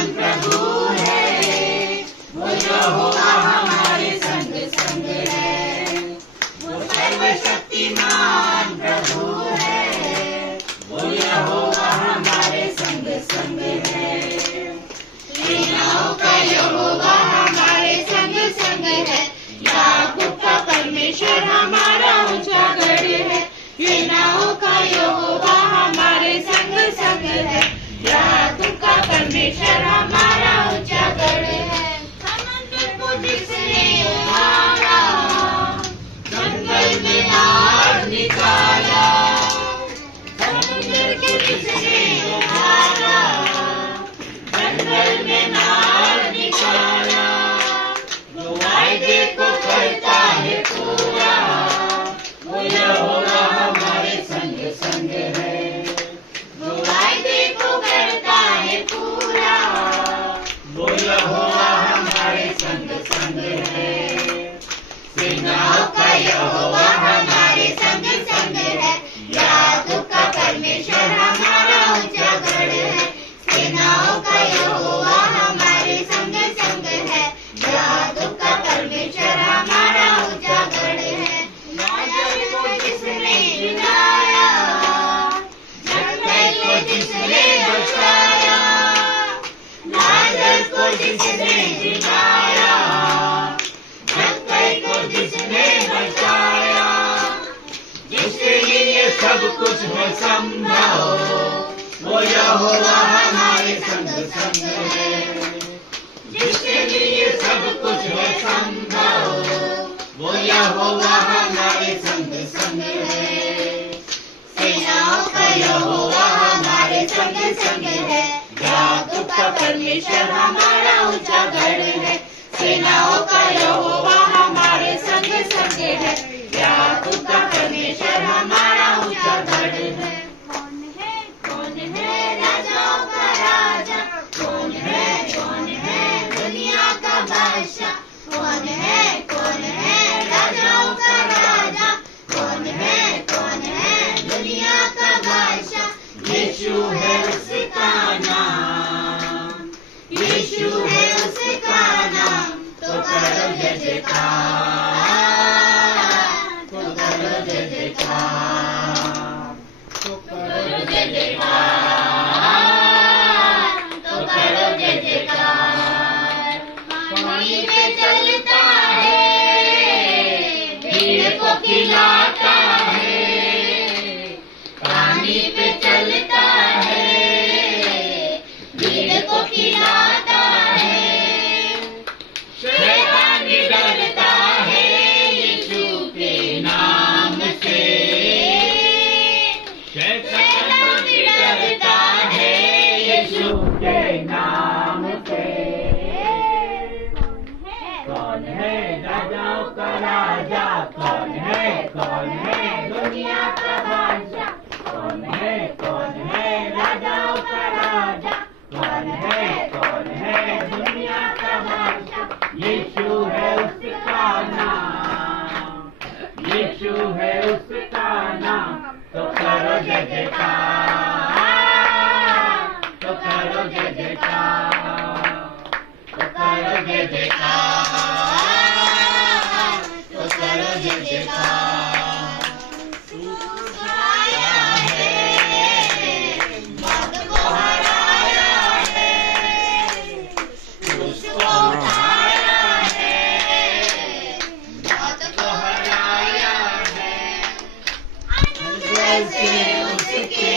महान प्रभु है, वो यहोवा हमारे संग संग है। वो सर्वशक्तिमान प्रभु है, वो यहोवा हमारे संग संग है। सेनाओं का यहोवा हमारे संग संग है, याकूब का परमेश्वर हमारा ऊंचा गढ़ है। सेनाओं का यहोवा हमारे संग संग है, याकूब का परमेश्वर हमारा ऊंचा गढ़ है। समुद्र को जिसने उभारा, जंगल में आग निकाला। समुद्र को जिसने उभारा, जंगल में आग निकाला। वो वायदे को करता है पूरा, वो यहोवा हमारे संग संग है। वो वायदे को करता है पूरा, वो यहोवा हमारे संग संग है। सेनाओं का यहोवा हमारे संग संग है, याकूब का परमेश्वर हमारा ऊंचा गढ़ है। सेनाओं का यहोवा हमारे संग संग है, याकूब का परमेश्वर हमारा ऊंचा गढ़ है। लाजर को जिसने जिलाया, जंगल को जिसने बचाया। लाजर को जिसने जिलाया, जंगल को जिसने बचाया। जिसके लिए सब कुछ है संभव, वो यहोवा हमारे संग संग है। जिसके लिए सब कुछ है संभव, वो यहोवा हमारे संग संग है। सेनाओं का यहोवा हमारे संग संग है, याकूब का परमेश्वर हमारा ऊंचा गढ़ है। सेनाओं का यहोवा हमारे संग संग है, याकूब का परमेश्वर हमारा ऊंचा गढ़ है। कौन है राजाओं का राजा, कौन है दुनिया का बादशाह। कौन है राजाओं का राजा, कौन है दुनिया का बादशाह। यीशु है उसका नाम, यीशु है उसका नाम। तो करो जय जयकार, तो करो जय जयकार, तो करो जय जयकार, तो करो जय जयकार। पानी पे चलता है, भीड़ को खिलाता है। पानी पे चलता है, भीड़ को खिलाता है। शैतान डरता है यीशु के नाम से, शैतान डरता है यीशु के नाम से। कौन है राजाओं का राजा, कौन है दुनिया का बादशाह। कौन है राजाओं का राजा, कौन है दुनिया का बादशाह। यीशु है उसका नाम, यीशु है उसका नाम। तो करो जय जयकार, तो करो जय जयकार, तो करो जय जयकार, तो करो जय जयकार। क्रूस आया है, मौत को हराया है। क्रूस को उठाया है, मौत को हराया है। अनुग्रह से उसके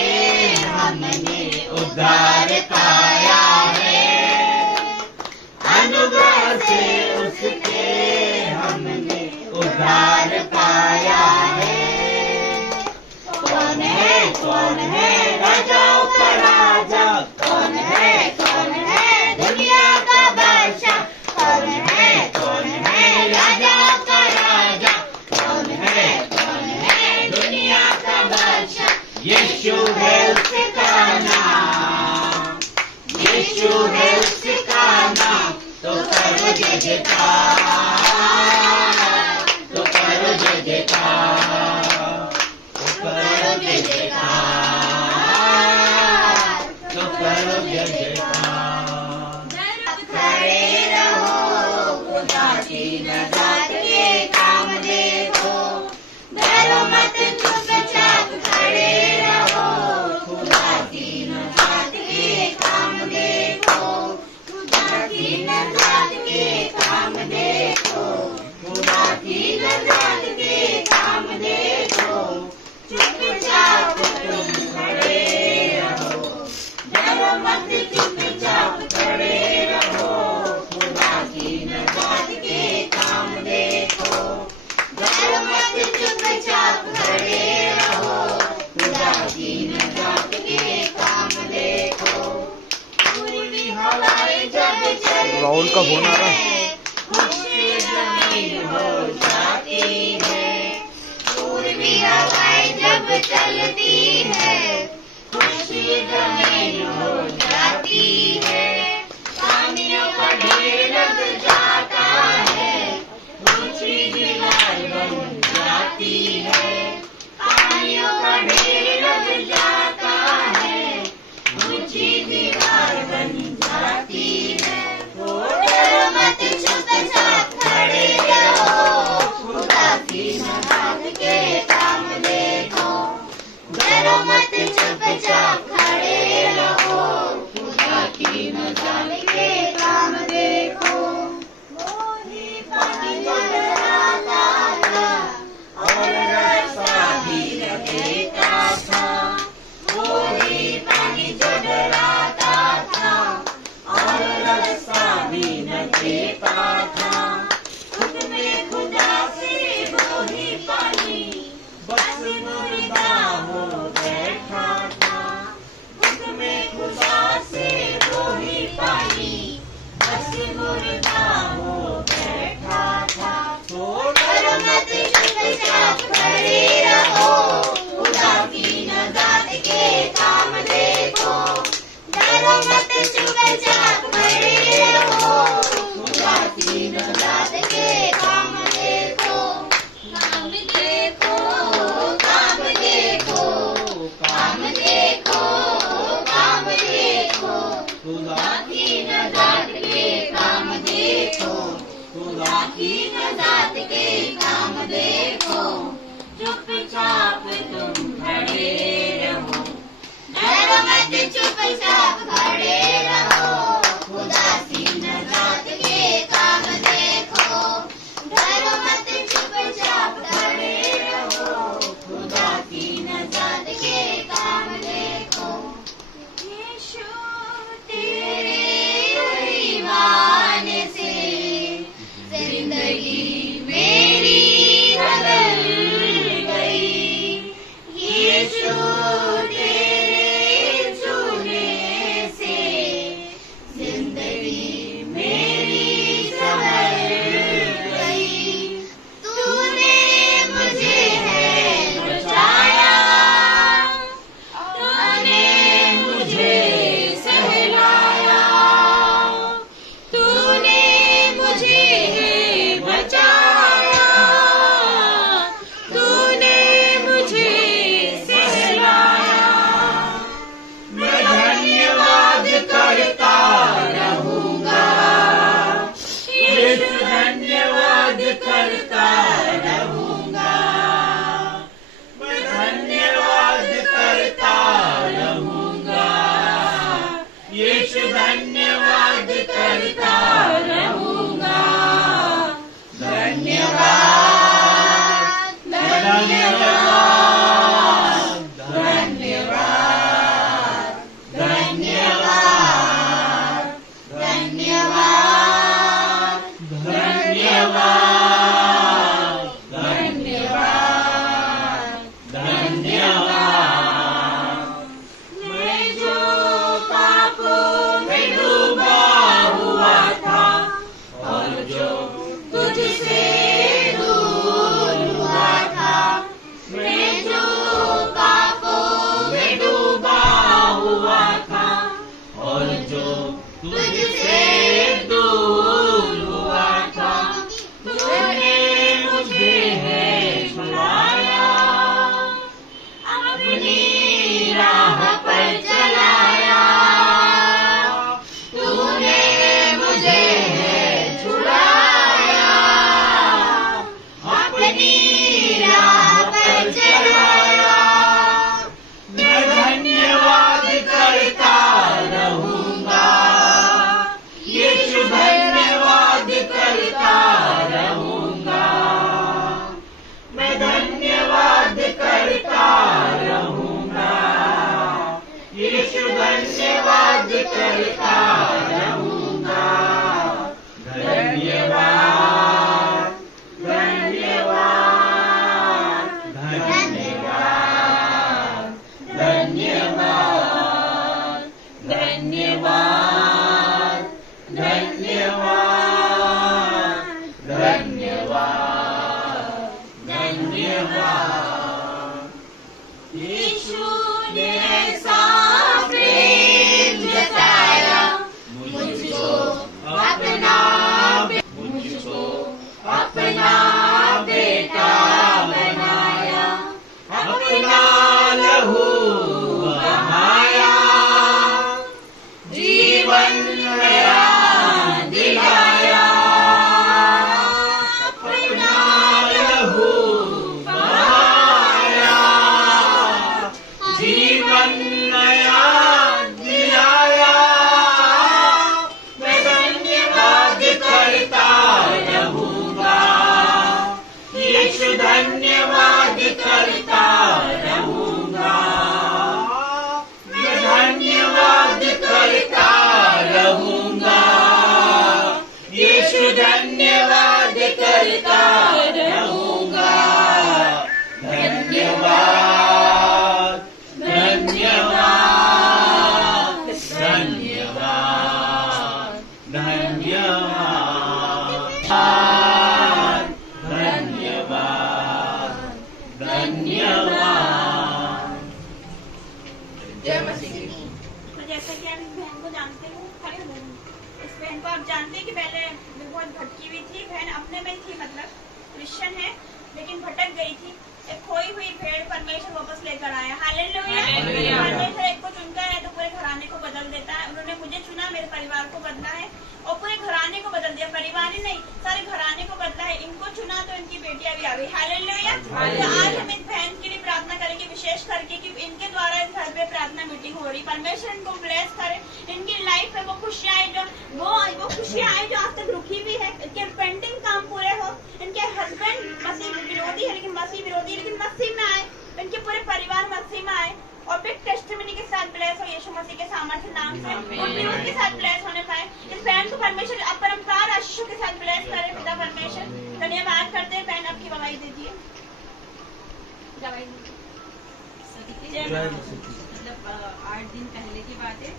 राहुल का फोन आ रहा है। खुशी जमीन हो जाती है, पूर्वी हवाएं जब चलती है, खुशी जमीन हो जाती है, पानियों का ढेर लग जाता है, ऊंची दीवार बन जाती है, पानियों का ढेर लग जाता है, ऊंची दीवार बन जाती है। तो डरो मत, चुपचाप खड़े रहो, खुदा की नज़ात के काम देखो। डरो मत, चुपचाप खड़े रहो, खुदा की नज़ात के काम देखो। वो ही पानी जो डराता था और रास्ता भी न देता था, वो ही पानी जो डराता था और रास्ता भी न देता था। खुद में खुदा से वो ही पानी बस मुर्दा हो बैठा था, खुद में खुदा से वो ही पानी बस मुर्दा हो बैठा था। तो डरो मत, चुपचाप खड़े रहो, खुदा की नज़ात के काम देखो। डरो मत, चुपचाप खड़े रहो, खुदा की नज़ात के काम देखो। काम देखो, काम देखो, काम देखो, काम देखो, खुदा की नज़ात के काम देखो, खुदा की नज़ात के काम देखो। चुपचाप तुम खड़े रहो, डरो मत, चुपचाप खड़े रहो, खुदा की नज़ात के काम देखो। डरो मत, चुपचाप खड़े रहो, खुदा की नज़ात के काम देखो। यीशु तेरे ईमान से जिंदगी मेरी बदल गई, यीशु तेरे छूने से जिंदगी मेरी संवर गई। तूने मुझे है बचाया, तूने मुझे सहलाया, तूने मुझे है बचाया, तूने मुझे सहलाया। मैं धन्यवाद करता रहूंगा, यीशु धन्यवाद करता रहूंगा, मैं धन्यवाद करता रहूंगा, यीशु धन्यवाद करता रहूंगा। धन्यवाद, धन्यवाद, धन्यवाद, धन्यवाद, धन्यवाद, धन्यवाद, धन्यवाद, धन्यवाद। मैं जो पापों में डूबा हुआ था और जो तुझसे दूर हुआ था, मैं जो पापों में डूबा हुआ था और जो तुझसे दूर हुआ था, तूने मुझे है छुड़ाया, अपनी राह पर चलाया, तूने मुझे है छुड़ाया, अपनी राह पर चलाया। मैं धन्यवाद करता रहूंगा, यीशु धन्यवाद करता रहूंगा, मैं धन्यवाद करता रहूंगा, यीशु धन्यवाद करता रहूंगा। धन्यवाद, धन्यवाद, धन्यवाद, धन्यवाद, धन्यवाद, धन्यवाद। नया दिलाया, अपना लहू बहाया, जीवन नया दिलाया, मैं धन्यवाद करता रहूंगा, यीशु धन्यवाद करता रहूंगा, मैं धन्यवाद करता रहूंगा, यीशु धन्यवाद करता रहूंगा, धन्यवाद धन्यवाद धन्यवाद धन्यवाद धन्यवाद धन्यवाद। जय मसीह की। तो जैसा कि आप इस बहन को जानते हो, इस बहन को आप जानते हैं कि पहले बहुत भटकी हुई थी, बहन अपने में थी, मतलब क्रिश्चियन है लेकिन भटक गई थी। एक खोई हुई भेड़ परमेश्वर वापस लेकर आया। हालेलुया। परमेश्वर एक को चुनता है तो पूरे घराने को बदल देता है। उन्होंने मुझे चुना, मेरे परिवार को बदला है और पूरे घराने को बदल दिया। परिवार ही नहीं, सारे घराने को बदला है। इनको चुना तो इनकी बेटियां भी आ गई। हालेलुया। तो आज हम इस बहन के लिए प्रार्थना करेंगे, विशेष करके कि इनके द्वारा इस घर पे प्रार्थना मीटिंग हो रही। परमेश्वर इनको ब्लेस करे, इनकी लाइफ में वो खुशियां आए, जो वो खुशियां आए जो आज तक रुकी भी है। इनके पेंटिंग काम पूरे हो, इनके हस्बैंड मसीह विरोधी है लेकिन मसीह विरोधी लेकिन मसीह में आए, इनके पूरे परिवार मसीह में आए और बिग टेस्टिमनी के साथ ब्लेस हो यीशु मसीह के सामर्थ्य नाम से, और भी उसके साथ ब्लेस होने पाए। इस बहन को परमेश्वर अपरंपार आशीषों के साथ ब्लेस करे। पिता परमेश्वर धन्यवाद करते हैं। बहन आपकी गवाही दीजिए। मतलब 8 दिन पहले की बात है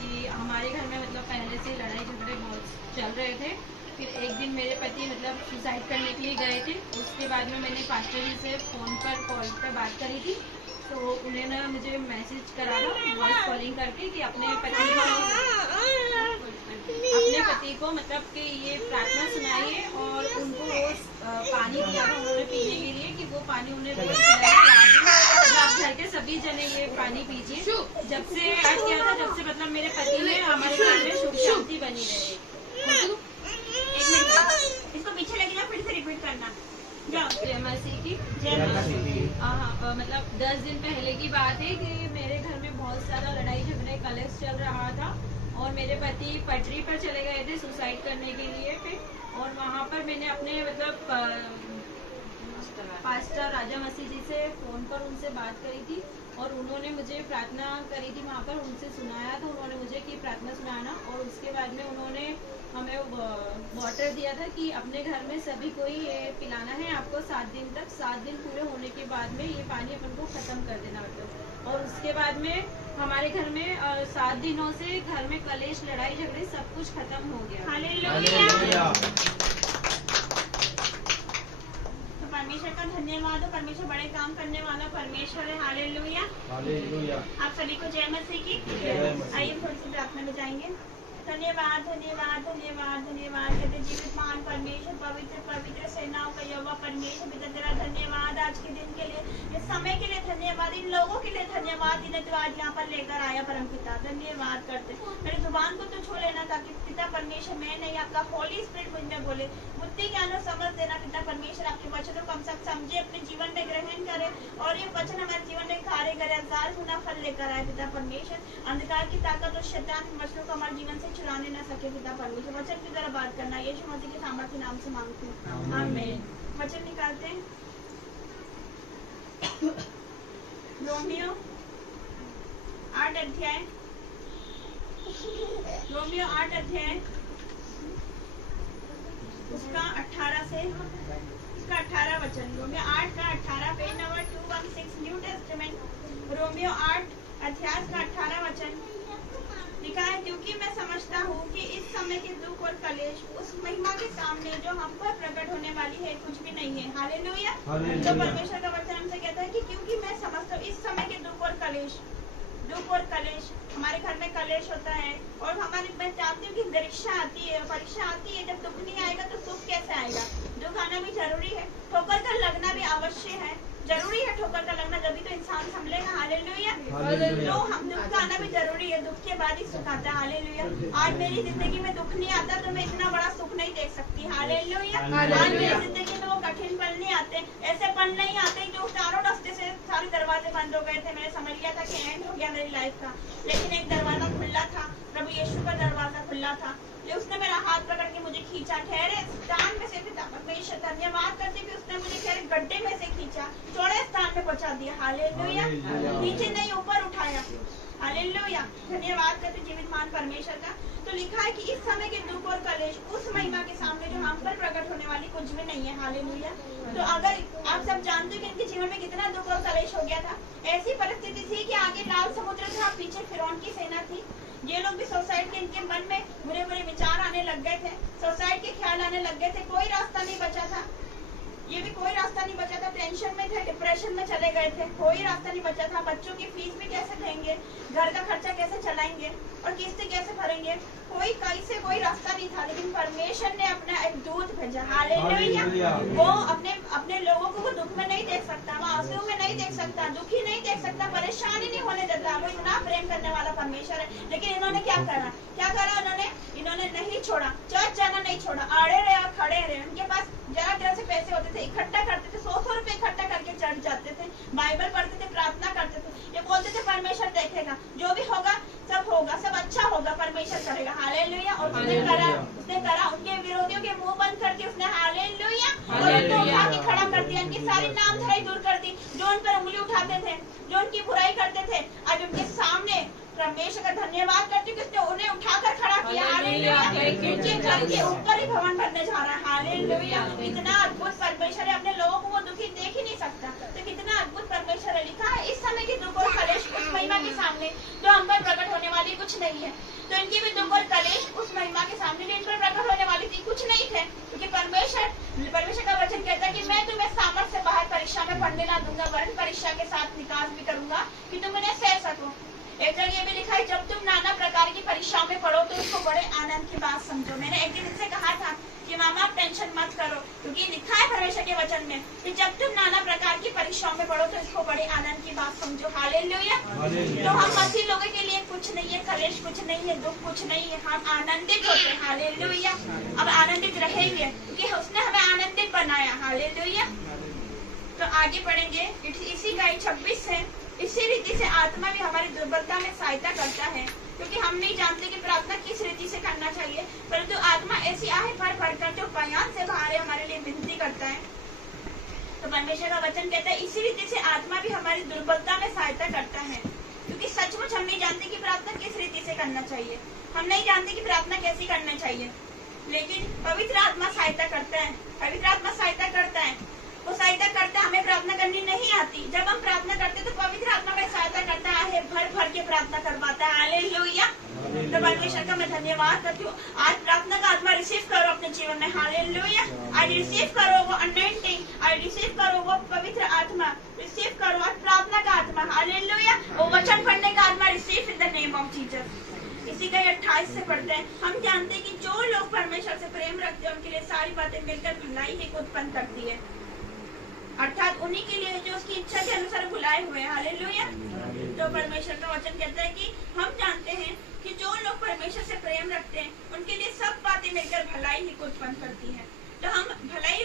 कि हमारे घर में मतलब पहले से लड़ाई झगड़े बहुत चल रहे थे। फिर एक दिन मेरे पति मतलब सुसाइड करने के लिए गए थे। उसके बाद में मैंने पास्टर जी से फ़ोन पर कॉल पर बात करी थी, तो उन्होंने मुझे मैसेज करा था वॉइस कॉलिंग करके कि अपने पति को मतलब कि ये प्रार्थना सुनाइए और उनको रोज पानी दिया था उन्होंने पीने के लिए, कि वो पानी उन्हें रोज पिलाया। आप घर के सभी जने ये पानी पीजिए। जब से स्टार्ट किया था, जब से मतलब मेरे पति ने हमारे घर में सुख शांति बनी रहे। एक मिनट, इसको पीछे लगे ना, फिर से रिपीट करना। जाओ। जय मसीह की। जय मसीह की। हाँ, मतलब 10 दिन पहले की बात है कि मेरे घर में बहुत सारा लड़ाई झगड़े कलेश चल रहा था और मेरे पति पटरी पर चले गए थे सुसाइड करने के लिए फिर, और वहाँ पर मैंने अपने मतलब पास्टर राजा मसीह जी से फ़ोन पर उनसे बात करी थी और उन्होंने मुझे प्रार्थना करी थी वहाँ पर, उनसे सुनाया था उन्होंने मुझे कि प्रार्थना सुनाना। और उसके बाद में उन्होंने हमें वाटर दिया था कि अपने घर में सभी को ही ये पिलाना है आपको 7 दिन तक। 7 दिन पूरे होने के बाद में ये पानी अपन को ख़त्म कर देना मतलब। और उसके बाद में हमारे घर में 7 दिनों से घर में कलेश लड़ाई झगड़े सब कुछ खत्म हो गया। हालेलुया। तो परमेश्वर का धन्यवाद हो। परमेश्वर बड़े काम करने वाला परमेश्वर है। हालेलुया। हालेलुया। आप सभी को जय मसीह की। आइए थोड़ी सी प्रार्थना में जाएंगे। धन्यवाद धन्यवाद धन्यवाद धन्यवाद कहते जीवित महान परमेश्वर, पवित्र पवित्र सेनाओं का यहोवा परमेश्वर, पिता तेरा धन्यवाद आज के दिन के लिए, इस समय के लिए धन्यवाद, इन लोगों के लिए धन्यवाद जिन्हें तो आज यहाँ पर लेकर आया। परम पिता धन्यवाद करते, मेरी जुबान को तो छू लेना ताकि पिता परमेश्वर मैं नहीं, आपका होली स्पिरिट मुझ में बोले। बुद्धि ज्ञान और समझ देना पिता परमेश्वर, आपके वचनों को हम सब समझे, अपने जीवन में ग्रहण करें और ये वचन हमारे जीवन में कार्य करे, हजार गुना फल लेकर आए। पिता परमेश्वर अंधकार की ताकत और शैतान के वचनों को हमारे जीवन से चुराने न सके। पिता परमेश्वर वचन की तरह बात करना, यीशु मसीह के सामर्थ्य नाम से मांगती हूँ, आमीन। वचन निकालते हैं। रोमियो 8 अध्याय, रोमियो 8 अध्याय उसका 18 से इसका 18 वचन, रोमियो 8 का 18, page number 216 new testament. Romeo 8 अध्याय का 18 वचन लिखा है, क्योंकि मैं समझता हूँ कि इस समय के दुख और कलेश उस महिमा के सामने जो हम पर प्रकट होने वाली है कुछ भी नहीं है। हालेलुया। तो परमेश्वर का वचन हमसे कहता है कि क्योंकि मैं समझता हूँ इस समय के दुख और कलेश हमारे घर में कलेश होता है और हमारे, मैं जानती हूँ कि परीक्षा आती है, जब दुख नहीं आएगा तो सुख कैसे आएगा। दुख आना भी जरूरी है, ठोकर ठोकर का लगना भी अवश्य है, जरूरी है ठोकर का लगना, जब भी तो इंसान संभलेगा। हालेलुया। तो हम दुख का आना भी जरूरी है, दुख के बाद ही सुख आता है। हालेलुया। आज मेरी जिंदगी में दुख नहीं आता तो मैं इतना बड़ा सुख नहीं देख सकती। हालेलुया। आज मेरी जिंदगी में वो कठिन पल नहीं आते, ऐसे पल नहीं आते जो चारों रास्ते से सारे दरवाजे बंद हो गए थे, मैंने समझ लिया था कि एंड हो गया मेरी लाइफ का, लेकिन एक दरवाजा खुला था, प्रभु यीशु का दरवाजा खुला था। उसने मेरा हाथ पकड़ के मुझे खींचा, ठहरे स्थान में से परमेश्वर धन्यवाद करती कि उसने मुझे ठहरे गड्ढे में से खींचा, चौड़े स्थान में पहुंचा दिया। हालेलुया। नीचे नहीं ऊपर उठाया। हालेलुया। धन्यवाद करते जीवितमान परमेश्वर का। तो लिखा है कि इस समय के दुख और कलेश उस महिमा के सामने जो हम पर प्रकट होने वाली कुछ भी नहीं है। हालेलुया। तो अगर आप सब जानते हो कि इनके जीवन में कितना दुख और कलेश हो गया था, ऐसी परिस्थिति थी कि आगे लाल समुद्र था, पीछे फिरौन की सेना थी। ये लोग भी सुसाइड के इनके मन में बुरे बुरे विचार आने लग गए थे, सुसाइड के ख्याल आने लग गए थे, कोई रास्ता नहीं बचा था। ये भी कोई रास्ता नहीं बचा था, टेंशन में थे, डिप्रेशन में चले गए थे, कोई रास्ता नहीं बचा था। बच्चों की फीस भी कैसे देंगे, घर का खर्चा कैसे चलाएंगे और किस्तें कैसे भरेंगे, कोई कैसे कोई रास्ता नहीं था। लेकिन परमेश्वर ने अपना एक दूत भेजा। हालेलुया। वो अपने लोगों को वो दुख में नहीं देख सकता, वो आंसू में नहीं देख सकता, दुखी नहीं देख सकता, परेशानी नहीं होने देता। वो इतना प्रेम करने वाला परमेश्वर है। लेकिन इन्होंने क्या करा, इन्होंने नहीं छोड़ा, चर्च जाना नहीं छोड़ा, आड़े रहे और खड़े रहे। उनके पास जरा से पैसे होते थे, इकट्ठा करते थे, 100 रुपए इकट्ठा करके चर्च जाते थे, बाइबल पढ़ते थे, प्रार्थना करते थे। ये बोलते थे परमेश्वर देखेगा, जो भी होगा, सब अच्छा होगा, परमेश्वर करेगा। हालेलुया। और उसने करा। उनके विरोधियों के मुंह बंद कर दिए उसने। हालेलुया। और उनको उठा के खड़ा कर दिया, उनकी सारी नामधराई दूर कर दी। जो उन पर उंगली उठाते थे, जो उनकी बुराई करते थे, आज उनके सामने परमेश्वर का धन्यवाद करती हूँ कि उसने उन्हें उठाकर खड़ा किया। हालेलुया। उनके घर के ऊपर ही भवन बनने जा रहा है। हालेलुया। इतना अद्भुत परमेश्वर है, अपने लोगों को वो दुखी देख ही नहीं सकता। तो कितना अद्भुत परमेश्वर है। लिखा है इस समय के दुख और कलेश उस महिमा के सामने जो हम पर प्रकट होने वाली कुछ नहीं है। तो इनकी भी दुख और कलेश उस महिमा के सामने जो इन पर प्रकट होने वाली थी कुछ नहीं थे, क्योंकि परमेश्वर का वचन कहता है कि मैं तुम्हें सामर्थ से बाहर परीक्षा में पढ़ने ना दूंगा, वरन परीक्षा के साथ निकास भी करूंगा कि तुम उन्हें सह सको। एक जगह ये भी लिखा है जब तुम नाना प्रकार की परीक्षाओं में पढ़ो तो उसको बड़े आनंद की बात समझो। मैंने एक दिन इनसे कहा था कि मामा आप टेंशन मत करो, क्योंकि लिखा है परमेश्वर के वचन में कि जब तुम नाना प्रकार की परीक्षाओं में पढ़ो तो इसको बड़े आनंद की बात समझो। हालेलुया। तो हम मसीह लोगों के लिए कुछ नहीं है, कलेश कुछ नहीं है, दुख कुछ नहीं है, हम आनंदित होते हैं। हालेलुया। अब आनंदित रहेंगे क्योंकि उसने हमें आनंदित बनाया। हालेलुया। तो आगे पढ़ेंगे इसी का 26 है। इसी रीति से आत्मा भी हमारी दुर्बलता में सहायता करता है, क्योंकि हम नहीं जानते कि प्रार्थना किस रीति से करना चाहिए, परंतु आत्मा ऐसी आहे भर कर जो बयान से बाहर हमारे लिए विनती करता है। तो परमेश्वर का वचन कहता है इसी रीति से आत्मा भी हमारी दुर्बलता में सहायता करता है, क्योंकि सचमुच हम नहीं जानते कि प्रार्थना किस रीति से करना चाहिए, हम नहीं जानते कि प्रार्थना कैसी करना चाहिए, लेकिन पवित्र आत्मा सहायता करता है। पवित्र आत्मा सहायता करता है, वो सहायता करता है। हमें प्रार्थना करनी नहीं आती, जब हम प्रार्थना करते तो पवित्र आत्मा में सहायता करता है, भर भर के प्रार्थना करवाता है। हालेलुया। तो परमेश्वर का मैं धन्यवाद करती हूँ। आज प्रार्थना का आत्मा रिसीव करो अपने जीवन में। हालेलुया। आज रिसीव करो वो अनॉइंटिंग, आज रिसीव करो वो पवित्र आत्मा, रिसीव करो आज प्रार्थना का आत्मा। हालेलुया। वो वचन पढ़ने का आत्मा receive in the name of Jesus. इसी का 28 से पढ़ते हैं। हम जानते हैं कि जो लोग परमेश्वर से प्रेम रखते हैं उनके लिए सारी बातें मिलकर भलाई ही उत्पन्न करती है, अर्थात उन्हीं के लिए जो उसकी इच्छा के अनुसार बुलाए हुए हैं। हालेलुया। तो परमेश्वर का वचन कहता है कि हम जानते हैं कि जो लोग परमेश्वर से प्रेम रखते हैं उनके लिए सब बातें मिलकर भलाई ही को उत्पन्न करती है। तो हम भलाई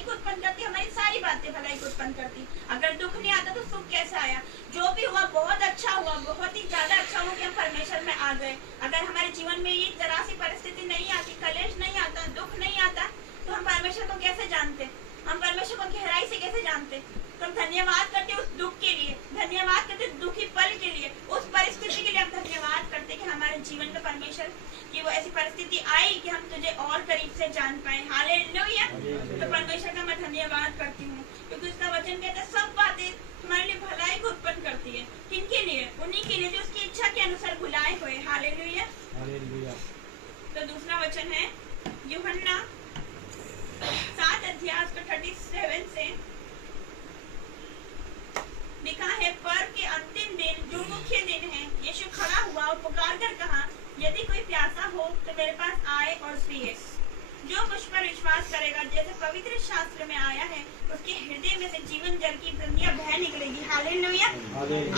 को उत्पन्न करती, हमारी सारी बातें भलाई को उत्पन्न करती। अगर दुख नहीं आता तो सुख कैसे आया? जो भी हुआ बहुत अच्छा हुआ, बहुत ही ज्यादा अच्छा हुआ कि हम परमेश्वर में आ गए। अगर हमारे जीवन में ये जरा सी परिस्थिति नहीं आती, कलेश नहीं आता, दुख नहीं आता, तो हम परमेश्वर को कैसे जानते? हम परमेश्वर को गहराई से कैसे जानते? तो हम धन्यवाद करते उस दुख के लिए, धन्यवाद करते दुखी पल के लिए, उस परिस्थिति के लिए हम धन्यवाद करते कि हमारे जीवन में परमेश्वर की वो ऐसी परिस्थिति आई कि हम तुझे और करीब से जान पाए। हालेलुया। तो परमेश्वर का मैं धन्यवाद करती हूँ, क्योंकि उसका वचन कहता है सब बातें हमारे लिए भलाई को उत्पन्न करती है। किनके लिए? उन्हीं के लिए जो उसकी इच्छा के अनुसार बुलाए हुए। हालेलुया। तो दूसरा वचन है यूहन्ना 7 अध्याय 37 से लिखा है, पर्व के अंतिम दिन जो मुख्य दिन है, यीशु खड़ा हुआ और पुकार कर कहा, यदि कोई प्यासा हो तो मेरे पास आए और पिए। जो मुझ पर विश्वास करेगा, जैसे पवित्र शास्त्र में आया है, उसके हृदय में से जीवन जल की नदियां बह निकलेगी। हालेलुया।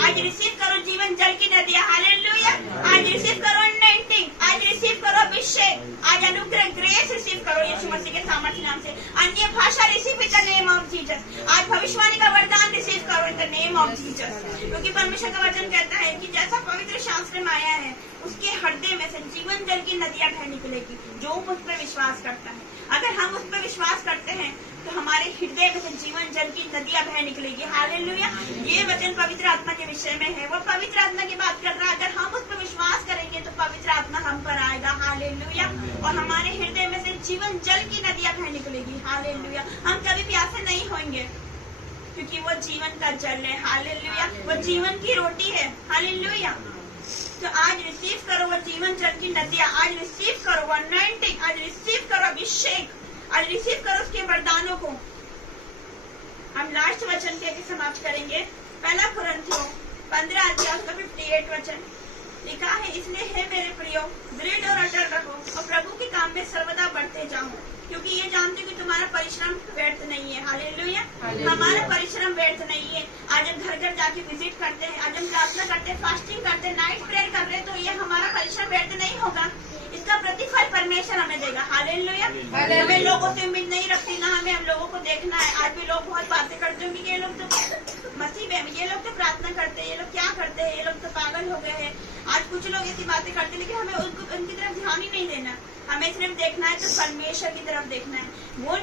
आज रिसीव करो जीवन जल की नदियां। हालेलुया। आज रिसीव करो अनॉइंटिंग, आज रिसीव करो अभिषेक, आज अनुग्रह ग्रेस रिसीव करो यीशु मसीह के सामर्थ्य नाम से। अन्य भाषा receive in the name of Jesus. आज भविष्यवाणी का वरदान रिसीव करो इन द नेम ऑफ जीसस, क्योंकि परमेश्वर का वचन कहता है कि जैसा पवित्र शास्त्र में आया है, उसके हृदय में से जीवन जल की नदियां बह निकलेगी, जो उस पर विश्वास करता है। अगर हम उस पर विश्वास करते हैं तो हमारे हृदय में से जीवन जल की नदियां बह निकलेगी। हालेलुया। ये वचन पवित्र आत्मा के विषय में है, वो पवित्र आत्मा की बात कर रहा है। अगर हम उस पर विश्वास करेंगे तो पवित्र आत्मा हम पर आएगा। हालेलुया। और हमारे हृदय में से जीवन जल की नदियां बह निकलेगी। हालेलुया। हम कभी प्यासे नहीं होंगे, क्योंकि वो जीवन का जल है। हालेलुया। वो जीवन की रोटी है। हालेलुया। तो आज रिसीव करो वो जीवन जल की नदियां, आज रिसीव करो वो अनॉइंटिंग, आज रिसीव करो अभिषेक, आज रिसीव करो उसके वरदानों को। हम लास्ट वचन के समाप्त करेंगे। पहला कुरिन्थियों 15 अध्याय का 58 वचन लिखा है, इसलिए हे मेरे प्रियो, दृढ़ और अटल रहो और प्रभु के काम में सर्वदा बढ़ते जाओ, क्योंकि ये जानते हो कि तुम्हारा परिश्रम व्यर्थ नहीं है। हालेलुया। हमारा परिश्रम व्यर्थ नहीं है। आज हम घर घर जाके विजिट करते हैं, आज हम प्रार्थना करते हैं, फास्टिंग करते हैं, नाइट प्रेयर कर रहे हैं, तो ये हमारा परिश्रम व्यर्थ नहीं होगा। इसका प्रतिफल परमेश्वर हमें देगा। हालेलुया। हमें लोगों से उम्मीद नहीं रखती, ना हमें हम लोगों को देखना है। आज भी लोग बहुत बातें करते होंगे कि ये लोग तो मसीह में, ये लोग तो प्रार्थना करते हैं, ये लोग क्या करते हैं, ये लोग तो पागल हो गए हैं। आज कुछ लोग ऐसी बातें करते हैं, लेकिन हमें उनकी तरफ ध्यान ही नहीं देना। हमें सिर्फ देखना है तो परमेश्वर की तरफ देखना है,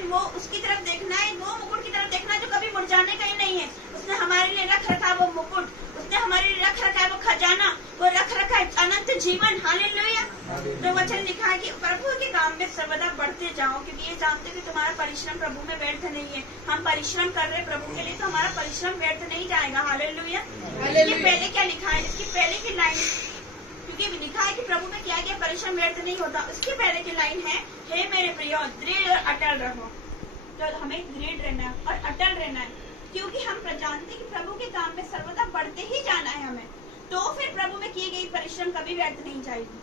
वो उसकी तरफ देखना है, वो मुकुट की तरफ देखना है जो कभी मुरझाने का ही नहीं है। उसने हमारे लिए रख रखा है वो मुकुट, उसने हमारे लिए रख रखा है वो खजाना, वो रख रखा है अनंत जीवन। हालेलुया। तो वचन लिखा है कि प्रभु के काम में सर्वदा बढ़ते जाओ, क्योंकि ये जानते कि तुम्हारा परिश्रम प्रभु में व्यर्थ नहीं है। हम परिश्रम कर रहे हैं प्रभु के लिए, तो हमारा परिश्रम व्यर्थ नहीं जाएगा। हालेलुया। इसके पहले क्या लिखा है, इसकी पहले की लाइन, क्योंकि लिखा है कि प्रभु में क्या क्या परिश्रम व्यर्थ नहीं होता, उसके पहले की लाइन है, हे मेरे प्रियो, दृढ़ और अटल रहो। तो हमें दृढ़ रहना है और अटल रहना है, क्योंकि हम जानते कि प्रभु के काम में सर्वदा बढ़ते ही जाना है हमें। तो फिर प्रभु में की गई परिश्रम कभी व्यर्थ नहीं जाएगी।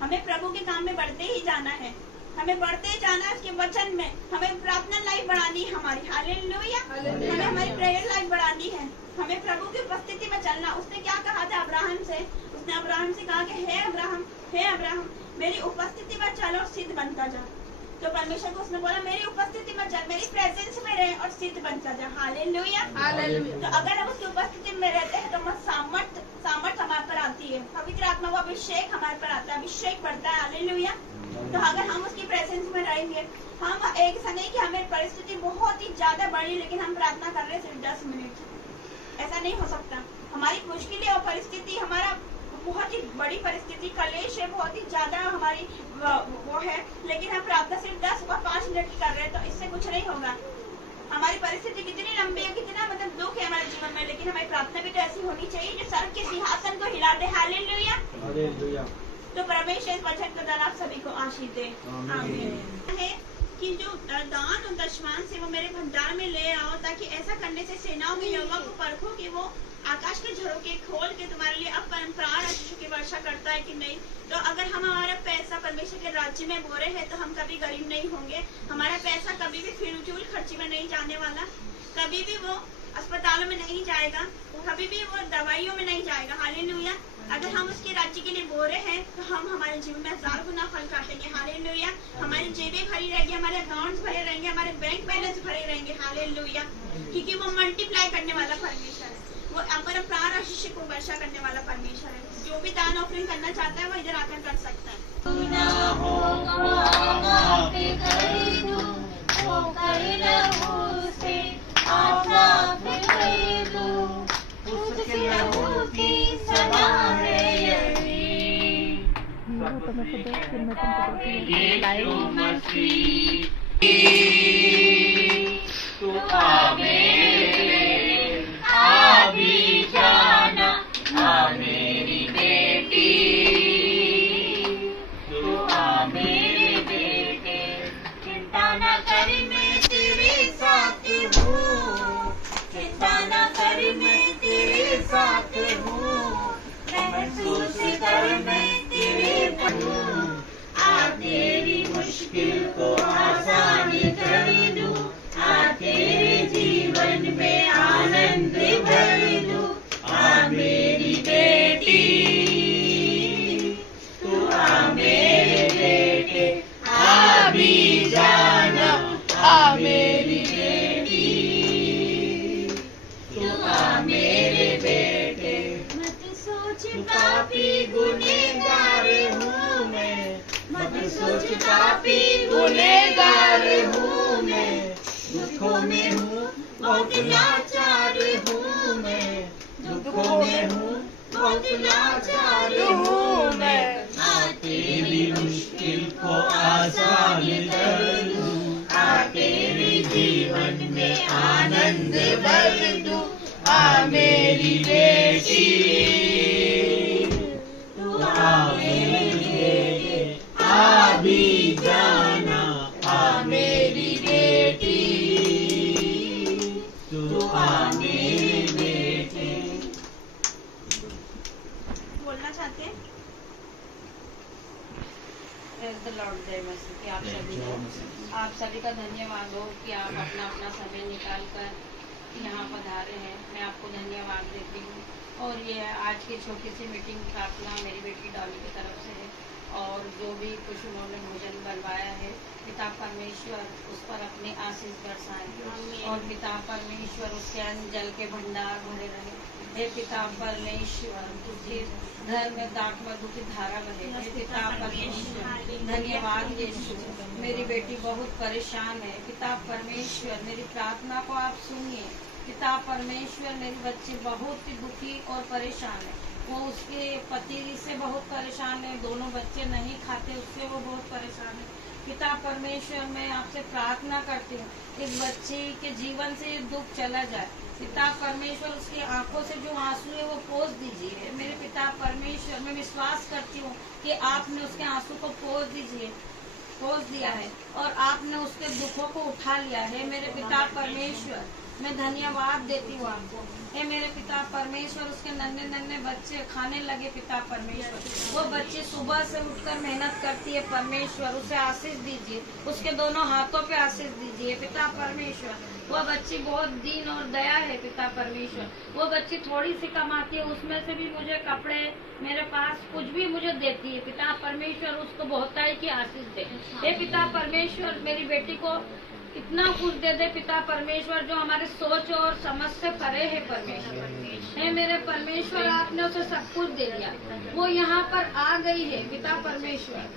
हमें प्रभु के काम में बढ़ते ही जाना है, हमें बढ़ते जाना है उसके वचन में। हमें प्रार्थना लाइफ बढ़ानी है हमारी। हालेलुया। हमें हमारी प्रेयर लाइफ बढ़ानी है, हमें प्रभु की उपस्थिति में चलना। उसने क्या कहा था अब्राहम से, उसने अब्राहम से कहा कि हे अब्राहम मेरी उपस्थिति में चल और सिद्ध बनता जा। तो परमेश्वर को उसने बोला मेरी उपस्थिति में चल, मेरी प्रेजेंस में रहे और सिद्ध बनता जा। हालेलुया। तो अगर हम उसकी उपस्थिति में रहते हैं तो सामर्थ हमारे पर आती है, पवित्र आत्मा वो अभिषेक हमारे पर आता है, अभिषेक बढ़ता है। हालेलुया। तो अगर हम उसकी प्रेजेंस में रहेंगे, हम एक ऐसा नहीं कि हमें परिस्थिति बहुत ही ज्यादा बड़ी, लेकिन हम प्रार्थना कर रहे हैं सिर्फ 10 मिनट, ऐसा नहीं हो सकता। हमारी मुश्किलें और परिस्थिति, हमारा बहुत ही बड़ी परिस्थिति, कलेश है, बहुत ही ज्यादा हमारी वो है, लेकिन हम प्रार्थना सिर्फ 10 व 5 मिनट की कर रहे हैं, तो इससे कुछ नहीं होगा। हमारी परिस्थिति कितनी लंबी है, कितना मतलब दुख है हमारे जीवन में, लेकिन हमारी प्रार्थना भी तो ऐसी होनी चाहिए जो स्वर्ग के सिंहासन को हिला दे। हालेलुया। तो परमेश्वर इस वचन के द्वारा आप सभी को आशीष दे। आमीन। है कि जो दान और दशमान से वो मेरे भंडार में ले आओ, ताकि ऐसा करने से सेनाओं के यहोवा को परखो कि वो आकाश के झरोखे खोल के तुम्हारे लिए अब परम्परार आशीषों की वर्षा करता है कि नहीं। तो अगर हम हमारा पैसा परमेश्वर के राज्य में बोरे हैं तो हम कभी गरीब नहीं होंगे। हमारा पैसा कभी भी फिजूल खर्ची में नहीं जाने वाला, कभी भी वो अस्पतालों में नहीं जाएगा, कभी भी वो दवाइयों में नहीं जाएगा। हालेलुया। अगर हम उसके राज्य के लिए बोरे हैं तो हम हमारे जीवन में 1000 गुना फल काटेंगे। हालेलुया। हमारी जेबें भरी रहेंगी, हमारे अकाउंट्स भरे रहेंगे, हमारे बैंक बैलेंस भरे रहेंगे। हालेलुया। क्योंकि वो मल्टीप्लाई करने वाला परमेश्वर है, वो अपरंपार आशीष को वर्षा करने वाला परमेश्वर है। जो भी दान ऑफरिंग करना चाहता है वो इधर आकर कर सकता है। मेरी बेटी तू आ मेरे बेटे, चिंता न कर मैं तेरे साथ हूँ, चिंता न कर मैं तेरे साथ हूँ, महसूस कर मैं तेरे हूँ, आ तेरी मुश्किल को कुछ पापी गुनहगार हूँ मैं, दुखों में हूँ बहुत लाचार हूँ मैं, दुखों में हूँ बहुत लाचार हूँ मैं। आ तेरी मुश्किल को आसान कर दूँ, आ तेरे जीवन में आनंद भर दूँ। आ मेरी बेटी, तू आ मेरी बेटी, आ भी जाना, आ मेरी बेटी, तू आ मेरी बेटी। बोलना चाहते हैं? लॉर्ड जय मसीह की आप सभी का धन्यवाद हो कि आप अपना अपना समय निकाल कर यहाँ पधारे हैं। मैं आपको धन्यवाद देती हूँ। और ये आज की छोटी सी मीटिंग प्रार्थना मेरी बेटी डॉली की तरफ से है, और जो भी कुछ उन्होंने भोजन बनवाया है, पिता परमेश्वर उस पर अपनी आशीष बरसाए, और पिता परमेश्वर उसके अन्न जल के भंडार भरे रहे। हे पिता परमेश्वर, उसके घर में दाट मधु की धारा बहे। हे पिता परमेश्वर, धन्यवाद यीशु। मेरी बेटी बहुत परेशान है, पिता परमेश्वर मेरी प्रार्थना को आप सुनिए। पिता परमेश्वर, मेरी बच्ची बहुत ही दुखी और परेशान है। वो उसके पति से बहुत परेशान है, दोनों बच्चे नहीं खाते, उससे वो बहुत परेशान है। पिता परमेश्वर, मैं आपसे प्रार्थना करती हूँ इस बच्ची के जीवन से दुख चला जाए। पिता परमेश्वर, उसकी आंखों से जो आंसू है वो पोंछ दीजिए। मेरे पिता परमेश्वर, मैं विश्वास करती हूँ कि आपने उसके आंसू को पोंछ दिया है और आपने उसके दुखों को उठा लिया है। मेरे पिता परमेश्वर, मैं धन्यवाद देती हूँ आपको। हे मेरे पिता परमेश्वर, उसके नन्हे नन्हे बच्चे खाने लगे। पिता परमेश्वर, वो बच्ची सुबह से उठकर मेहनत करती है। परमेश्वर, उसे आशीष दीजिए, उसके दोनों हाथों पे आशीष दीजिए। पिता परमेश्वर, वो बच्ची बहुत दीन और दया है। पिता परमेश्वर, वो बच्ची थोड़ी सी कमाती है, उसमें से भी मुझे कपड़े, मेरे पास कुछ भी मुझे देती है। पिता परमेश्वर, उसको बहुताई की आशीष दे। हे पिता परमेश्वर, मेरी बेटी को इतना कुछ दे दे पिता परमेश्वर जो हमारे सोच और समझ से परे है। परमेश्वर, हे मेरे परमेश्वर, आपने उसे सब कुछ दे दिया, वो यहाँ पर आ गई है। पिता परमेश्वर,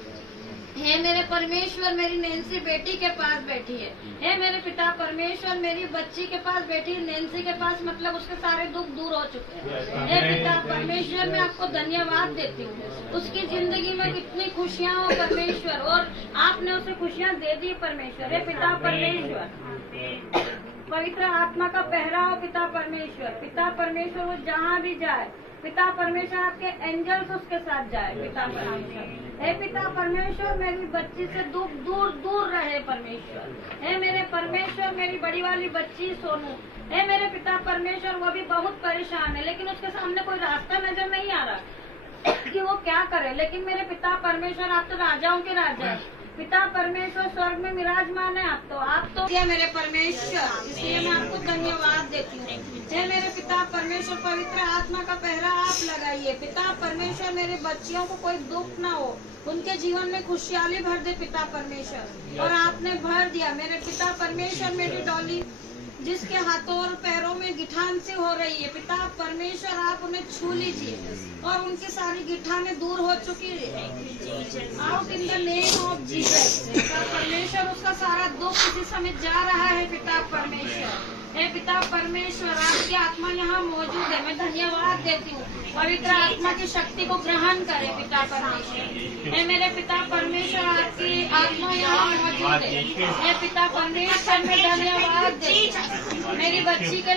हे मेरे परमेश्वर, मेरी नैन्सी बेटी के पास बैठी है। हे मेरे पिता परमेश्वर, मेरी बच्ची के पास बैठी है। नैन्सी के पास मतलब उसके सारे दुख दूर हो चुके हैं। हे पिता परमेश्वर, मैं आपको धन्यवाद देती हूँ। उसकी जिंदगी में कितनी खुशियाँ हो परमेश्वर, और आपने उसे खुशियाँ दे दी परमेश्वर। हे पिता परमेश्वर, पवित्र आत्मा का पहरा हो पिता परमेश्वर। पिता परमेश्वर, वो जहाँ भी जाए पिता परमेश्वर, आपके एंजल्स उसके साथ जाए। पिता परमेश्वर, हे पिता परमेश्वर, मेरी बच्ची से दुख दूर दूर रहे परमेश्वर। हे मेरे परमेश्वर, मेरी बड़ी वाली बच्ची सोनू, हे मेरे पिता परमेश्वर, वो भी बहुत परेशान है, लेकिन उसके सामने कोई रास्ता नजर नहीं आ रहा कि वो क्या करे। लेकिन मेरे पिता परमेश्वर, आप तो राजाओं के राजा है। पिता परमेश्वर, स्वर्ग में विराजमान है। आप तो मेरे परमेश्वर, इसलिए मैं आपको धन्यवाद देती हूँ। हे मेरे पिता परमेश्वर, पवित्र आत्मा का पहरा आप लगाइए। पिता परमेश्वर, मेरे बच्चियों को कोई दुख ना हो, उनके जीवन में खुशहाली भर दे पिता परमेश्वर, और आपने भर दिया। मेरे पिता परमेश्वर, मेरी डॉली जिसके हाथों और पैरों में गिठान सी हो रही है, पिता परमेश्वर, आप उन्हें छू लीजिए और उनकी सारी गिठाने दूर हो चुकी है। Out in the name of Jesus. पिता परमेश्वर, उसका सारा दुख इसी समय जा रहा है। पिता परमेश्वर, हे पिता परमेश्वर, आपकी आत्मा यहाँ मौजूद है। मैं धन्यवाद देती हूँ, पवित्र आत्मा की शक्ति को ग्रहण करे पिता परमेश्वर। हे मेरे पिता परमेश्वर, आपकी आत्मा यहाँ मौजूद है। हे पिता परमेश्वर, मैं धन्यवाद देती हूँ। मेरी बच्ची के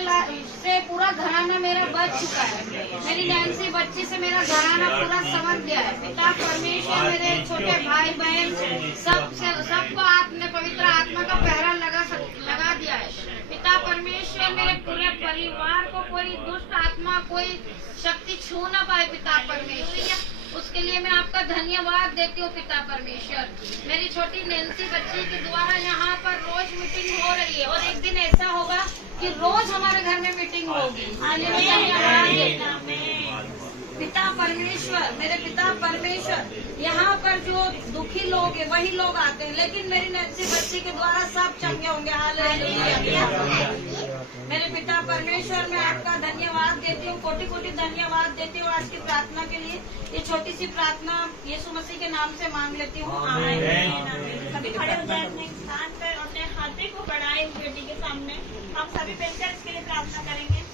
से पूरा घराना मेरा बच चुका है। मेरी नैन्सी बच्ची से मेरा घराना पूरा समझ गया है। पिता परमेश्वर, मेरे छोटे भाई बहन सबको आपने पवित्र आत्मा का पहरा लगा दिया है। पिता परमेश्वर, मेरे पूरे परिवार को कोई दुष्ट आत्मा, कोई शक्ति छू ना पाए पिता परमेश्वर। उसके लिए मैं आपका धन्यवाद देती हूँ पिता परमेश्वर। मेरी छोटी नैन्सी बच्ची के द्वारा यहाँ पर रोज मीटिंग हो रही है, और एक दिन ऐसा होगा कि रोज हमारे घर में मीटिंग होगी। पिता परमेश्वर, मेरे पिता परमेश्वर, यहाँ पर जो दुखी लोग हैं वही लोग आते हैं, लेकिन मेरी नन्ही बच्ची के द्वारा सब चंगे होंगे। हालेलुया। मेरे पिता परमेश्वर, मैं आपका धन्यवाद देती हूँ, कोटि कोटि धन्यवाद देती हूँ आज की प्रार्थना के लिए। ये छोटी सी प्रार्थना यीशु मसीह के नाम से मांग लेती हूँ। सभी खड़े हो जाए अपने स्थान पर, अपने हाथों को बढ़ाए उस बेटी के सामने। हम सभी मिलकर इसके लिए प्रार्थना करेंगे।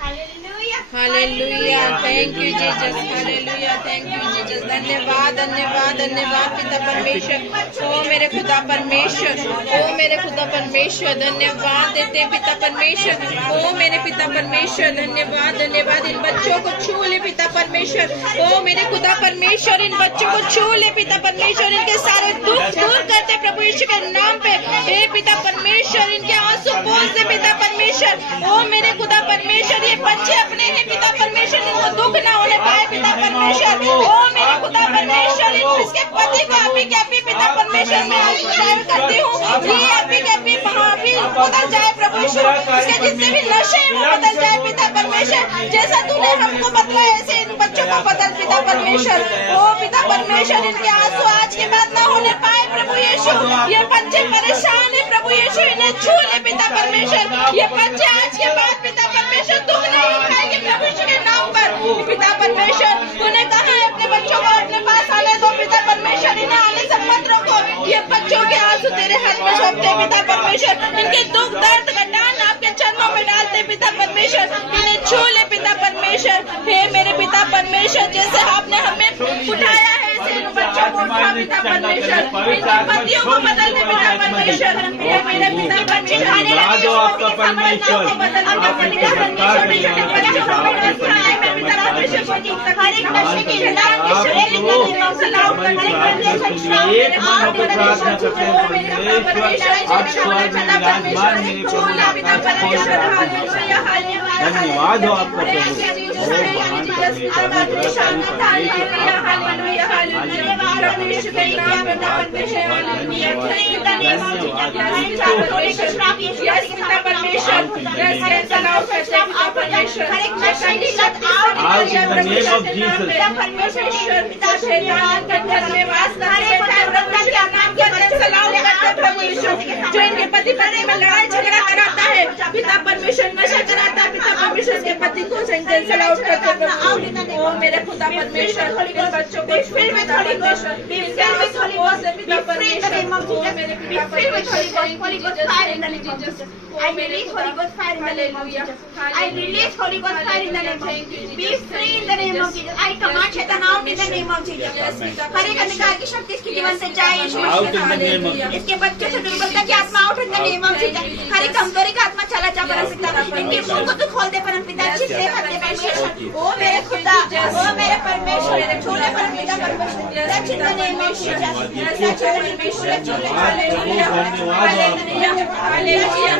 Hallelujah, hallelujah, thank you Jesus, hallelujah, thank you Jesus. धन्यवाद धन्यवाद धन्यवाद पिता परमेश्वर, ओ मेरे खुदा परमेश्वर, ओ मेरे खुदा परमेश्वर, धन्यवाद देते पिता परमेश्वर, ओ मेरे पिता परमेश्वर, धन्यवाद धन्यवाद। इन बच्चों को छू ले पिता परमेश्वर, ओ मेरे खुदा परमेश्वर, इन बच्चों को छू ले पिता परमेश्वर, इनके सारे दुख दूर करते प्रभु यीशु के नाम पे। हे पिता परमेश्वर, इनके आंसू पोंछ दे पिता परमेश्वर, ओ मेरे खुदा परमेश्वर, ये बच्चे अपने हैं पिता परमेश्वर, इनको दुख ना होने पाए पिता परमेश्वर, ओ मेरे खुदा परमेश्वर, इसके पति को अभी के अभी पिता परमेश्वर मैं प्रार्थना करती हूँ, ये अभी के अभी बदल जाए प्रभु यीशु, इसके जितने भी नशे हैं वो बदल जाए पिता परमेश्वर, जैसा तूने हमको बदला ऐसे इन बच्चों को बदल पिता परमेश्वर, ओ पिता परमेश्वर, इनके आंसू आज के बाद ना होने पाए प्रभु यीशु, ये बच्चे परेशान है प्रभु यीशु, इन्हें छू ले पिता परमेश्वर, ये बच्चे आज के बाद पिता परमेश्वर दुख नहीं खाएंगे प्रभु यीशु के नाम पर। पिता परमेश्वर, तूने कहा है अपने बच्चों को अपने पास आने दो पिता परमेश्वर, इन्हें आने से मत रोको, ये बच्चों के आंसू तेरे हाथ में सौंपते पिता परमेश्वर, इनके दुख दर्द का दान आपके चरणों में डालते पिता परमेश्वर, इन्हें छू ले पिता परमेश्वर। हे मेरे पिता परमेश्वर, जैसे आपने हमें उठाया है ऐसे इन बच्चों को उठा पिता परमेश्वर, इनकी पतियों को बदल दे पिता परमेश्वर, हे मेरे पिता परमेश्वर, आपका परमेश्वर, धन्यवाद हो आपका जो इनके पति पत्नी में लड़ाई झगड़ा कराता है पिता परमेश्वर, नशा कराता है पिता परमेश्वर, के पति को कैंसल आउट करते प्रभु, ओ मेरे खुदा परमेश्वर, इन बच्चों को फिर में थोड़ी परमेश्वर, पिता परमेश्वर, ओ मेरे पिता परमेश्वर, I release Holy Ghost fire in the name of Jesus. I release Holy Ghost fire in the name of Jesus. Be free in the name of Jesus. I command Satan out in the name of Jesus. हर एक अंधकार की शक्ति इसके जीवन से जाए यीशु मसीह। इसके बच्चों से दुर्बलता की आत्मा out in the name of Jesus. हर एक कमजोरी का आत्मा चला जा परमपिता, इनके मुंह को तू खोल दे परमपिता, जिससे हत्या परमेश्वर, ओ मेरे खुदा, ओ मेरे परमेश्वर, छोड़े परमपिता परमेश्वर, रच इन द नेम ऑफ जीसस, रच परमेश्वर, छोड़े, हालेलुया, हालेलुया,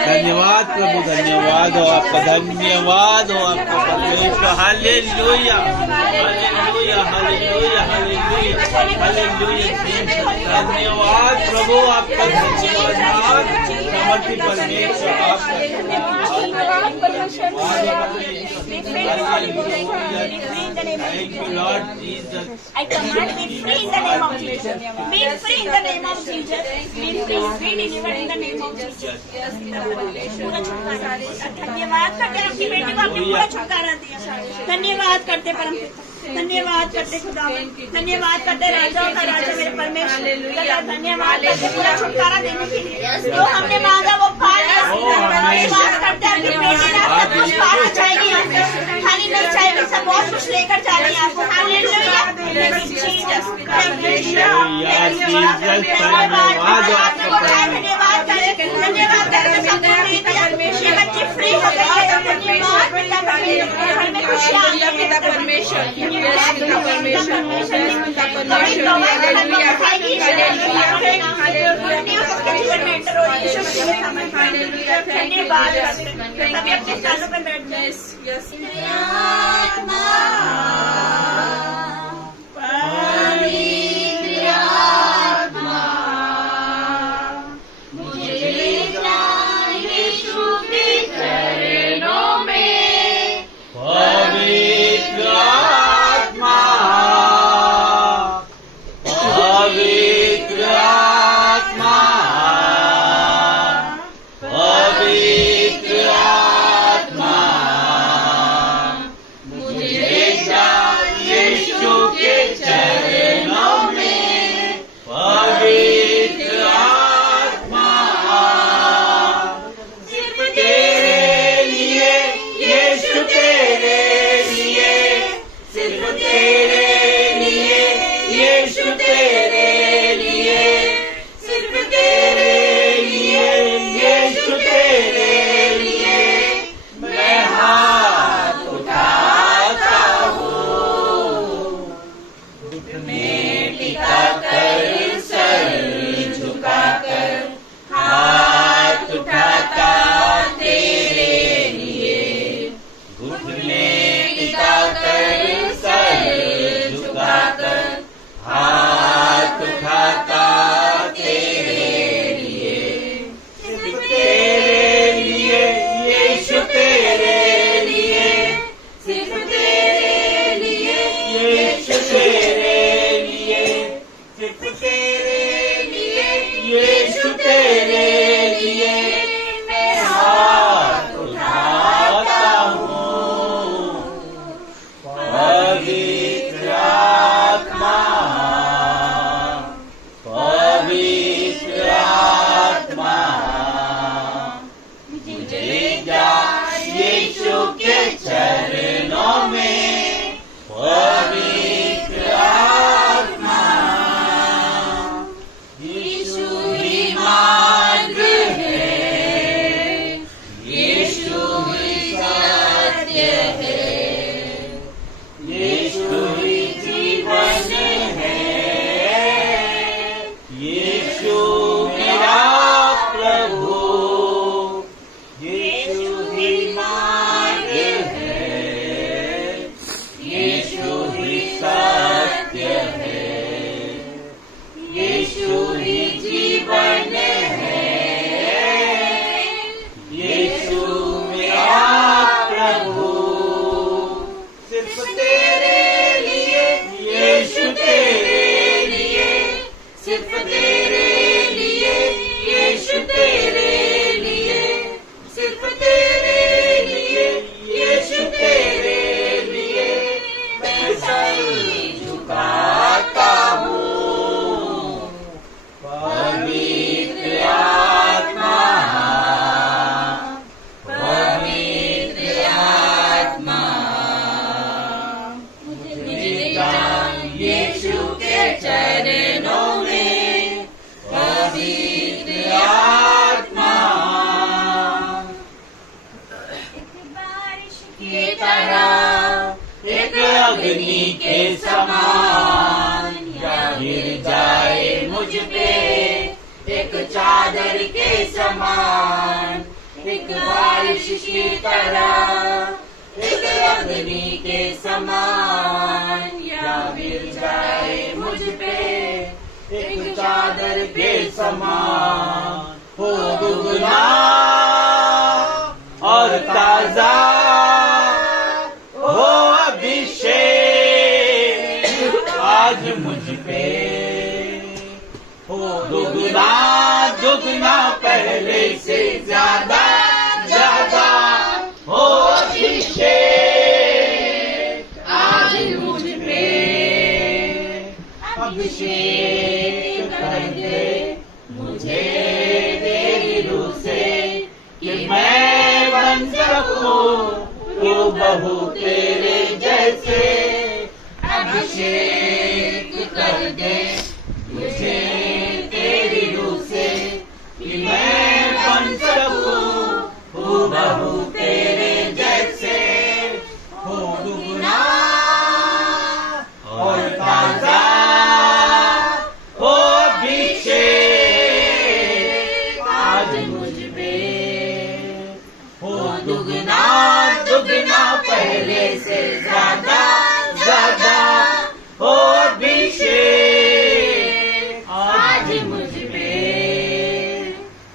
धन्यवाद प्रभु, धन्यवाद हो आपका, धन्यवाद हो आपका परमेश्वर, hallelujah, hallelujah, hallelujah, hallelujah, hallelujah, धन्यवाद प्रभु आपका, धन्यवाद समर्पित परमेश्वर आपका। Thank you, Lord Jesus. I command be free in the name of Jesus. Be free in the name of Jesus. Be free, be delivered in the name of Jesus. पूरा छुटकारा दिया। धन्यवाद करते अपनी बेटी को आपने पूरा छुटकारा दिया। धन्यवाद करते परमपिता, धन्यवाद करते खुदा, धन्यवाद करते राजाओं का राजा मेरे परमेश्वर, धन्यवाद करते पूरा छुटकारा देने के लिए। जो हमने मांगा वो पा लिया। विश्वास करते अपनी बेटी ने सब कुछ पाना चाहिए, खाली नहीं चाहिए, सब बहुत कुछ लेकर जा रही है आपको। हालेलुया, धन्यवाद ये बच्चे फ्री हो गए, धन्यवाद घर में खुशियाँ की तरह, एक अग्नि के समान, या गिर जाए मुझ पे एक चादर के समान, एक बारिश की तरह, एक अग्नि के समान, या गिर जाए मुझ पे एक चादर के समान, हो दुगना और ताजा हो अभिषेक आज मुझ पे, हो दुगना दुगना पहले से ज्यादा ज्यादा हो अभिषेक आज मुझ पे, अभिषेक कर दे मुझे तेरी रूह से कि मैं बन सकूं तू बहू तेरे जैसे, अभिषेक कर दे मुझे तेरी रूह से कि मैं बन सकूं तू बहू तेरे जैसे, हो दुगना और ताजा हो अभिषेक आज मुझ पे, हो दुगना दुगना पहले से ज्यादा ज्यादा हो अभिषेक आज मुझ पे,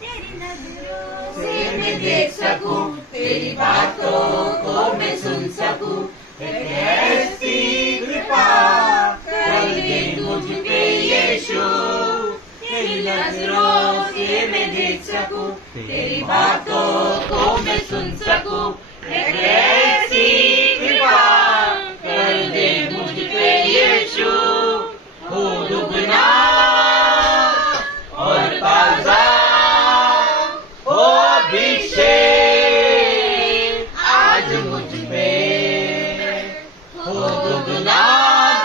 तेरी नजरों से मैं देख सकूं तेरी बातों को मैं सुन सकूं, एक ऐसी कृपा कर दे मुझ पे यीशु, तेरी नजरों से मैं देख सकूं तेरी बातों को मैं सुन सकूं, एक ऐसी कृपा कर दे मुझ पे यीशु, हो दुगना और ताजा हो अभिषेक आज मुझ पे, हो दुगना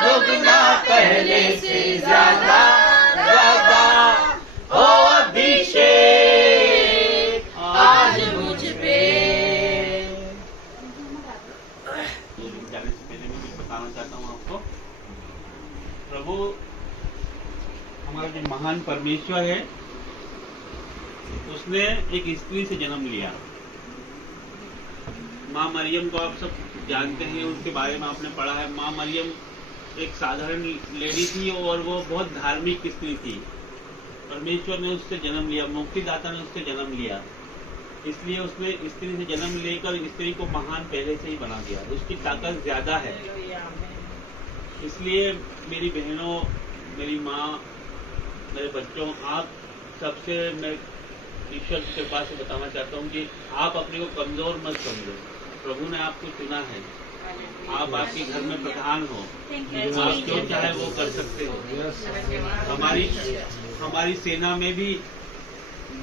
दुगना पहले से ज्यादा ज्यादा हो अभिषेक आज मुझ पे। जाने से पहले मैं बताना चाहता हूँ आपको, प्रभु हमारा जो महान परमेश्वर है उसने एक स्त्री से जन्म लिया। माँ मरियम को आप सब जानते हैं, उसके बारे में आपने पढ़ा है। माँ मरियम एक साधारण लेडी थी और वो बहुत धार्मिक स्त्री थी। परमेश्वर ने उससे जन्म लिया, मुक्तिदाता ने उससे जन्म लिया, इसलिए उसने स्त्री से जन्म लेकर स्त्री को महान पहले से ही बना दिया। उसकी ताकत ज्यादा है। इसलिए मेरी बहनों, मेरी माँ, मेरे बच्चों, आप सबसे मैं ईश्वर की कृपा से बताना चाहता हूँ कि आप अपने को कमजोर मत समझो। प्रभु ने आपको चुना है, आप आपके घर में प्रधान हो, आप जो चाहे वो कर सकते हो। हमारी सेना में भी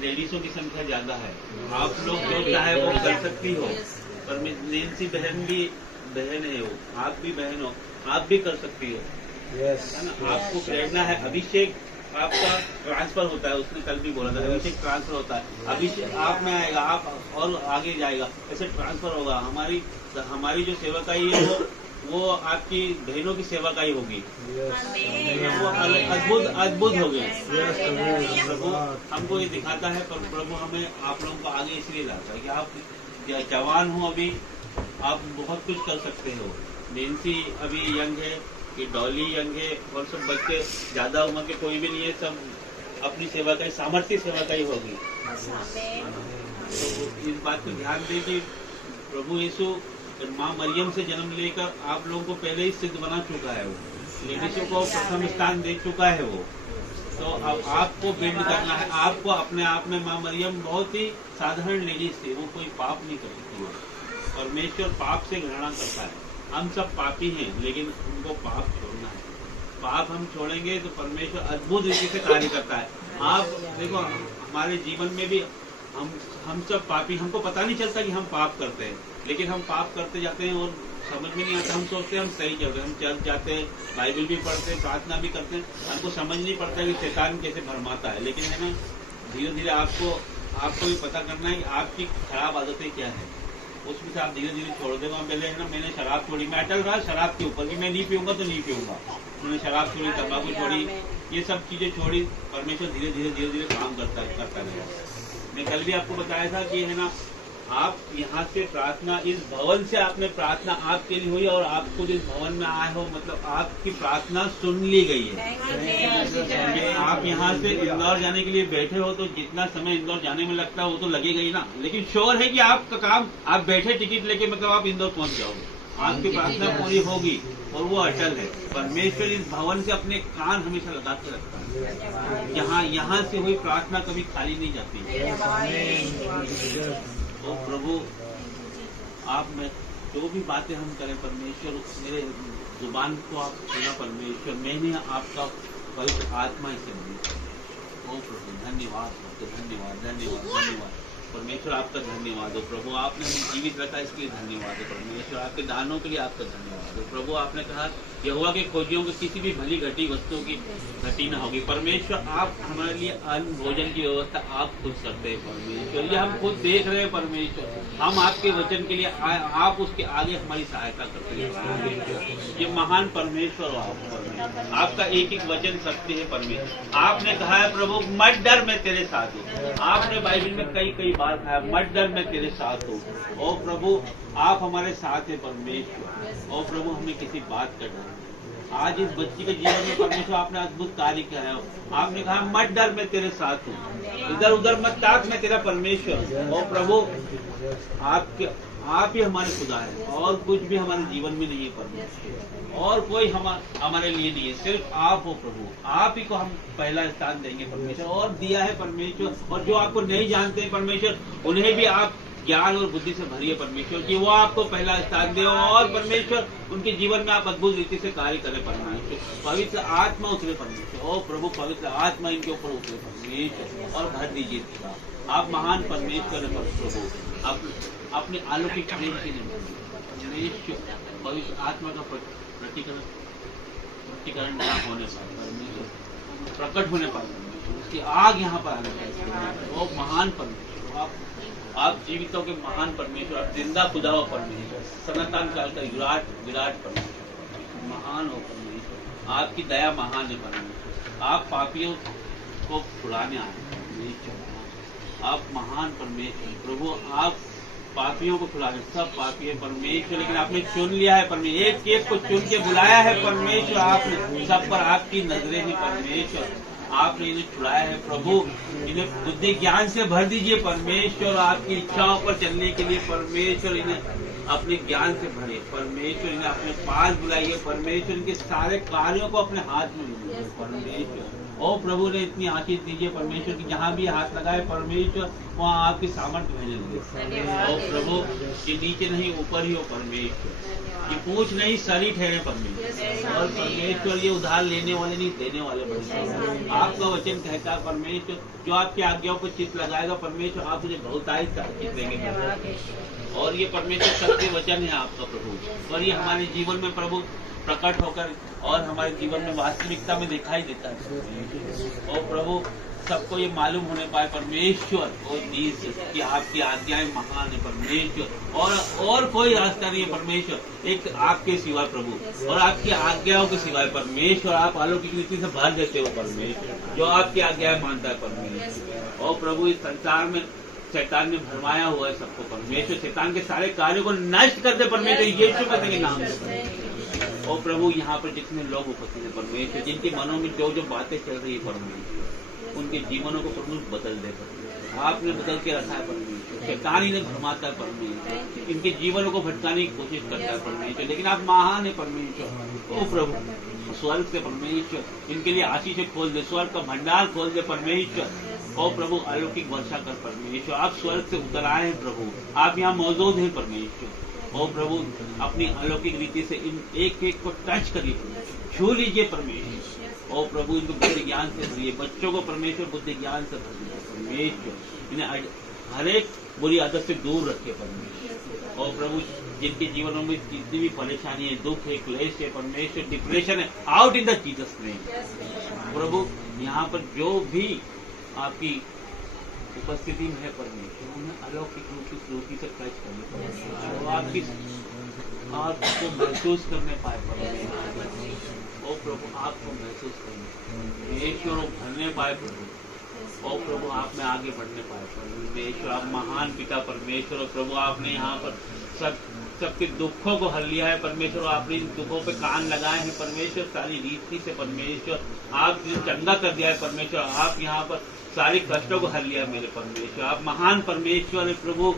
लेडीजों की संख्या ज्यादा है, आप लोग जो चाहे वो कर सकती हो। पर नेंसी बहन भी बहन है, वो आप भी बहन हो, आप भी कर सकती हो, है ना। आपको प्रेरणा है। अभिषेक आपका ट्रांसफर होता है, उसने कल भी बोला था, अभिषेक ट्रांसफर होता है। अभिषेक आप में आएगा, आप और आगे जाएगा, ऐसे ट्रांसफर होगा। हमारी जो सेवकाई है वो आपकी बहनों की सेवकाई होगी, वो अद्भुत होगी। प्रभु हमको ये दिखाता है, पर प्रभु हमें आप लोगों को आगे इसलिए लाता है कि आप जवान हो, अभी आप बहुत कुछ कर सकते हो। नेंसी अभी यंग है, ये डॉली यंग है, और सब बच्चे ज्यादा उम्र के कोई भी नहीं है, सब अपनी सेवकाई, सामर्थ्य सेवकाई होगी। तो इस बात को ध्यान दें कि प्रभु यीशु माँ मरियम से जन्म लेकर आप लोगों को पहले ही सिद्ध बना चुका है। वो लेडीजों को प्रथम स्थान दे चुका है वो। तो अब आपको बिल्ड करना है। आपको अपने आप में, माँ मरियम बहुत ही साधारण लेडीज थी, वो कोई पाप नहीं कर सकती है। परमेश्वर पाप से घृणा करता है। हम सब पापी हैं, लेकिन उनको पाप छोड़ना है। पाप हम छोड़ेंगे तो परमेश्वर अद्भुत रीति से कार्य करता है। आप देखो, हमारे जीवन में भी हम सब पापी, हमको पता नहीं चलता कि हम पाप करते हैं, लेकिन हम पाप करते जाते हैं और समझ में नहीं आता। हम सोचते हैं हम सही चल रहे हैं, हम चल जाते हैं, बाइबल भी पढ़ते हैं, प्रार्थना भी करते हैं, हमको समझ नहीं पड़ता कि शैतान कैसे भरमाता है। लेकिन है ना, धीरे धीरे आपको ये पता करना है कि आपकी खराब आदतें क्या है, उसमें से आप धीरे धीरे छोड़ देगा। पहले है ना मैंने शराब छोड़ी, मैं अटल रहा शराब के ऊपर कि मैं नहीं पीऊंगा तो नहीं पीऊंगा। मैंने शराब छोड़ी, तंबाकू छोड़ी, ये सब चीजें छोड़ी। परमेश्वर धीरे धीरे काम करता गया। मैं कल भी आपको बताया था कि है ना आप यहाँ से प्रार्थना, इस भवन से आपने प्रार्थना आपके लिए हुई और आप खुद इस भवन में आए हो, मतलब आपकी प्रार्थना सुन ली गई है। आप यहाँ से इंदौर जाने के लिए बैठे हो तो जितना समय इंदौर जाने में लगता है वो तो लगेगा ही ना, लेकिन श्योर है कि आपका काम, आप बैठे टिकट लेके मतलब आप इंदौर पहुँच जाओगे, आपकी प्रार्थना पूरी होगी और वो अटल है। परमेश्वर इस भवन से अपने कान हमेशा लगा के रखता है। यहाँ से हुई प्रार्थना कभी खाली नहीं जाती। तो प्रभु आप में जो भी बातें हम करें परमेश्वर, मेरे जुबान को आप सुना परमेश्वर, मैंने आपका पवित्र आत्मा से ओ प्रभु धन्यवाद, धन्यवाद धन्यवाद धन्यवाद परमेश्वर, आपका धन्यवाद हो प्रभु। आपने हमें जीवित रखा इसके लिए धन्यवाद है परमेश्वर। आपके दानों के लिए आपका धन्यवाद है प्रभु। आपने कहा यहोवा के खोजियों को किसी भी भली घटी वस्तुओं की घटी न होगी। परमेश्वर आप हमारे लिए अन्न भोजन की व्यवस्था आप खुद करते हैं परमेश्वर। ये हम खुद देख रहे हैं परमेश्वर, हम आपके वचन के लिए आप उसके आगे हमारी सहायता करते हैं परमेश्वर। ये महान परमेश्वर हो आप परमेश्वर, आपका एक एक वचन सत्य है परमेश्वर। आपने कहा है प्रभु मत डर मैं तेरे साथ हूँ। आपने बाइबल में कई बार कहा मत डर मैं तेरे साथ हूँ। ओ प्रभु आप हमारे साथ है परमेश्वर। ओ प्रभु हमें किसी बात का डर, आज इस बच्ची के जीवन में परमेश्वर आपने अद्भुत कार्य किया है। आपने कहा मत डर मैं तेरे साथ हूँ, इधर उधर मत ताक मैं तेरा परमेश्वर। ओ प्रभु आप ही हमारे खुदा है और कुछ भी हमारे जीवन में नहीं है परमेश्वर, और कोई हमारे लिए नहीं है, सिर्फ आप हो प्रभु। आप ही को हम पहला स्थान देंगे परमेश्वर, और दिया है परमेश्वर। और जो आपको नहीं जानते हैं परमेश्वर उन्हें भी आप ज्ञान और बुद्धि से भरिए परमेश्वर, कि वो आपको पहला स्थान दे और परमेश्वर उनके जीवन में आप अद्भुत रीति से कार्य करें परमेश्वर। पवित्र आत्मा उतरे परमेश्वर, ओ प्रभु पवित्र आत्मा इनके ऊपर उतरे परमेश्वर और भर दीजिए। आप महान परमेश्वर है प्रभु, अपने अलौकिक प्रेम के लिए पवित्र आत्मा का प्रकटीकरण न होने पर परमेश्वर, प्रकट होने पर उसकी आग यहाँ पर आने पर, वो महान परमेश्वर, आप जीवितों के महान परमेश्वर, आप जिंदा खुदा हो परमेश्वर, सनातन काल का विराट परमेश्वर, महान हो परमेश्वर। आपकी दया महान है परमेश्वर। आप पापियों को छुड़ाने आए परमेश्वर, आप महान परमेश्वर प्रभु। आप पापियों को छुड़ाने, सब पापी है परमेश्वर, लेकिन आपने चुन लिया है परमेश्वर, एक एक को चुन के बुलाया है परमेश्वर। आपने सब पर आपकी नजरें हैं परमेश्वर, आपने इन्हें छुड़ाया है प्रभु। इन्हें बुद्धि ज्ञान से भर दीजिए परमेश्वर, आपकी इच्छाओं पर चलने के लिए परमेश्वर इन्हें अपने ज्ञान से भरे परमेश्वर। इन्हें अपने पास बुलाइए परमेश्वर, इनके सारे कार्यों को अपने हाथ में लीजिए परमेश्वर। ओ प्रभु ने इतनी आशीष दीजिए परमेश्वर कि जहाँ भी हाथ लगाए परमेश्वर वहाँ आपकी सामर्थ्य भेजने लगे। ओ प्रभु ये नीचे नहीं ऊपर ही हो परमेश्वर, ये पूछ नहीं शरीर ठहरे परमेश्वर, और परमेश्वर ये उधार लेने वाले नहीं देने वाले परमेश्वर। आपका वचन कहता है परमेश्वर जो आपकी आज्ञाओं पर चित्त लगाएगा परमेश्वर आप मुझे बहुतायत का चित्त देंगे। और ये परमेश्वर सत्य वचन है आपका प्रभु, और ये हमारे जीवन में प्रभु प्रकट होकर और हमारे जीवन में वास्तविकता में दिखाई देता है। और प्रभु सबको ये मालूम होने पाए परमेश्वर और दीस कि आपकी आज्ञाएं महान है परमेश्वर, और कोई रास्ता नहीं है परमेश्वर एक आपके सिवाय प्रभु, और आपकी आज्ञाओं के सिवाय परमेश्वर। आप अलौकिक रीति से भर देते हो परमेश्वर, जो आपकी आज्ञाएं मानता है परमेश्वर। और प्रभु इस संसार में शैतान ने भरमाया हुआ है सबको परमेश्वर, शैतान के सारे कार्यों को नष्ट कर दे परमेश्वर यीशु मसीह के नाम से। और प्रभु यहाँ पर जितने लोग उपस्थित है परमेश्वर, जिनके मनों में जो जो बातें चल रही है परमेश्वर, उनके जीवनों को प्रभु बदल दे परमेश्वर। आपने बदल के रखा है परमेश्वर, शैतान इन्हें भरमाता है परमेश्वर, इनके जीवनों को भटकाने की कोशिश करता है परमेश्वर, लेकिन आप महान है परमेश्वर। ओ प्रभु स्वर्ग से परमेश्वर इनके लिए आशीष खोल दे, स्वर्ग का भंडार खोल दे परमेश्वर। ओ प्रभु अलौकिक वर्षा कर परमेश्वर, आप स्वर्ग से उतर आए हैं प्रभु, आप यहाँ मौजूद हैं परमेश्वर। ओ प्रभु अपनी अलौकिक रीति से इन एक एक को टच करिए, छू लीजिए परमेश्वर। ओ प्रभु इनको बुद्धि ज्ञान से भरिए, बच्चों को परमेश्वर बुद्धि ज्ञान से भरिए परमेश्वर, इन्हें हर एक बुरी आदत से दूर रखे परमेश्वर। ओ प्रभु जिनके जीवनों में जितनी भी परेशानी है, दुख है, क्लेश है परमेश्वर, डिप्रेशन है, out in the Jesus name प्रभु। यहाँ पर जो भी आपकी उपस्थिति में है परमेश्वर, हमें अलौकिक रूप से रोटी से टच करने परमेश्वर, और आपकी आपको महसूस करने पाए परमेश्वर। ओ प्रभु आपको महसूस करने परमेश्वर, भरने पाए प्रभु। ओ प्रभु आप में आगे बढ़ने पाए परमेश्वर। आप महान पिता परमेश्वर। और प्रभु आपने यहाँ पर सबके दुखों को हल लिया है परमेश्वर। आपने इन दुखों पे कान लगाए हैं परमेश्वर, सारी रीति से परमेश्वर आप चंगा कर दिया है परमेश्वर। आप यहाँ पर सारे कष्टों को हल लिया मेरे परमेश्वर। आप महान परमेश्वर है प्रभु।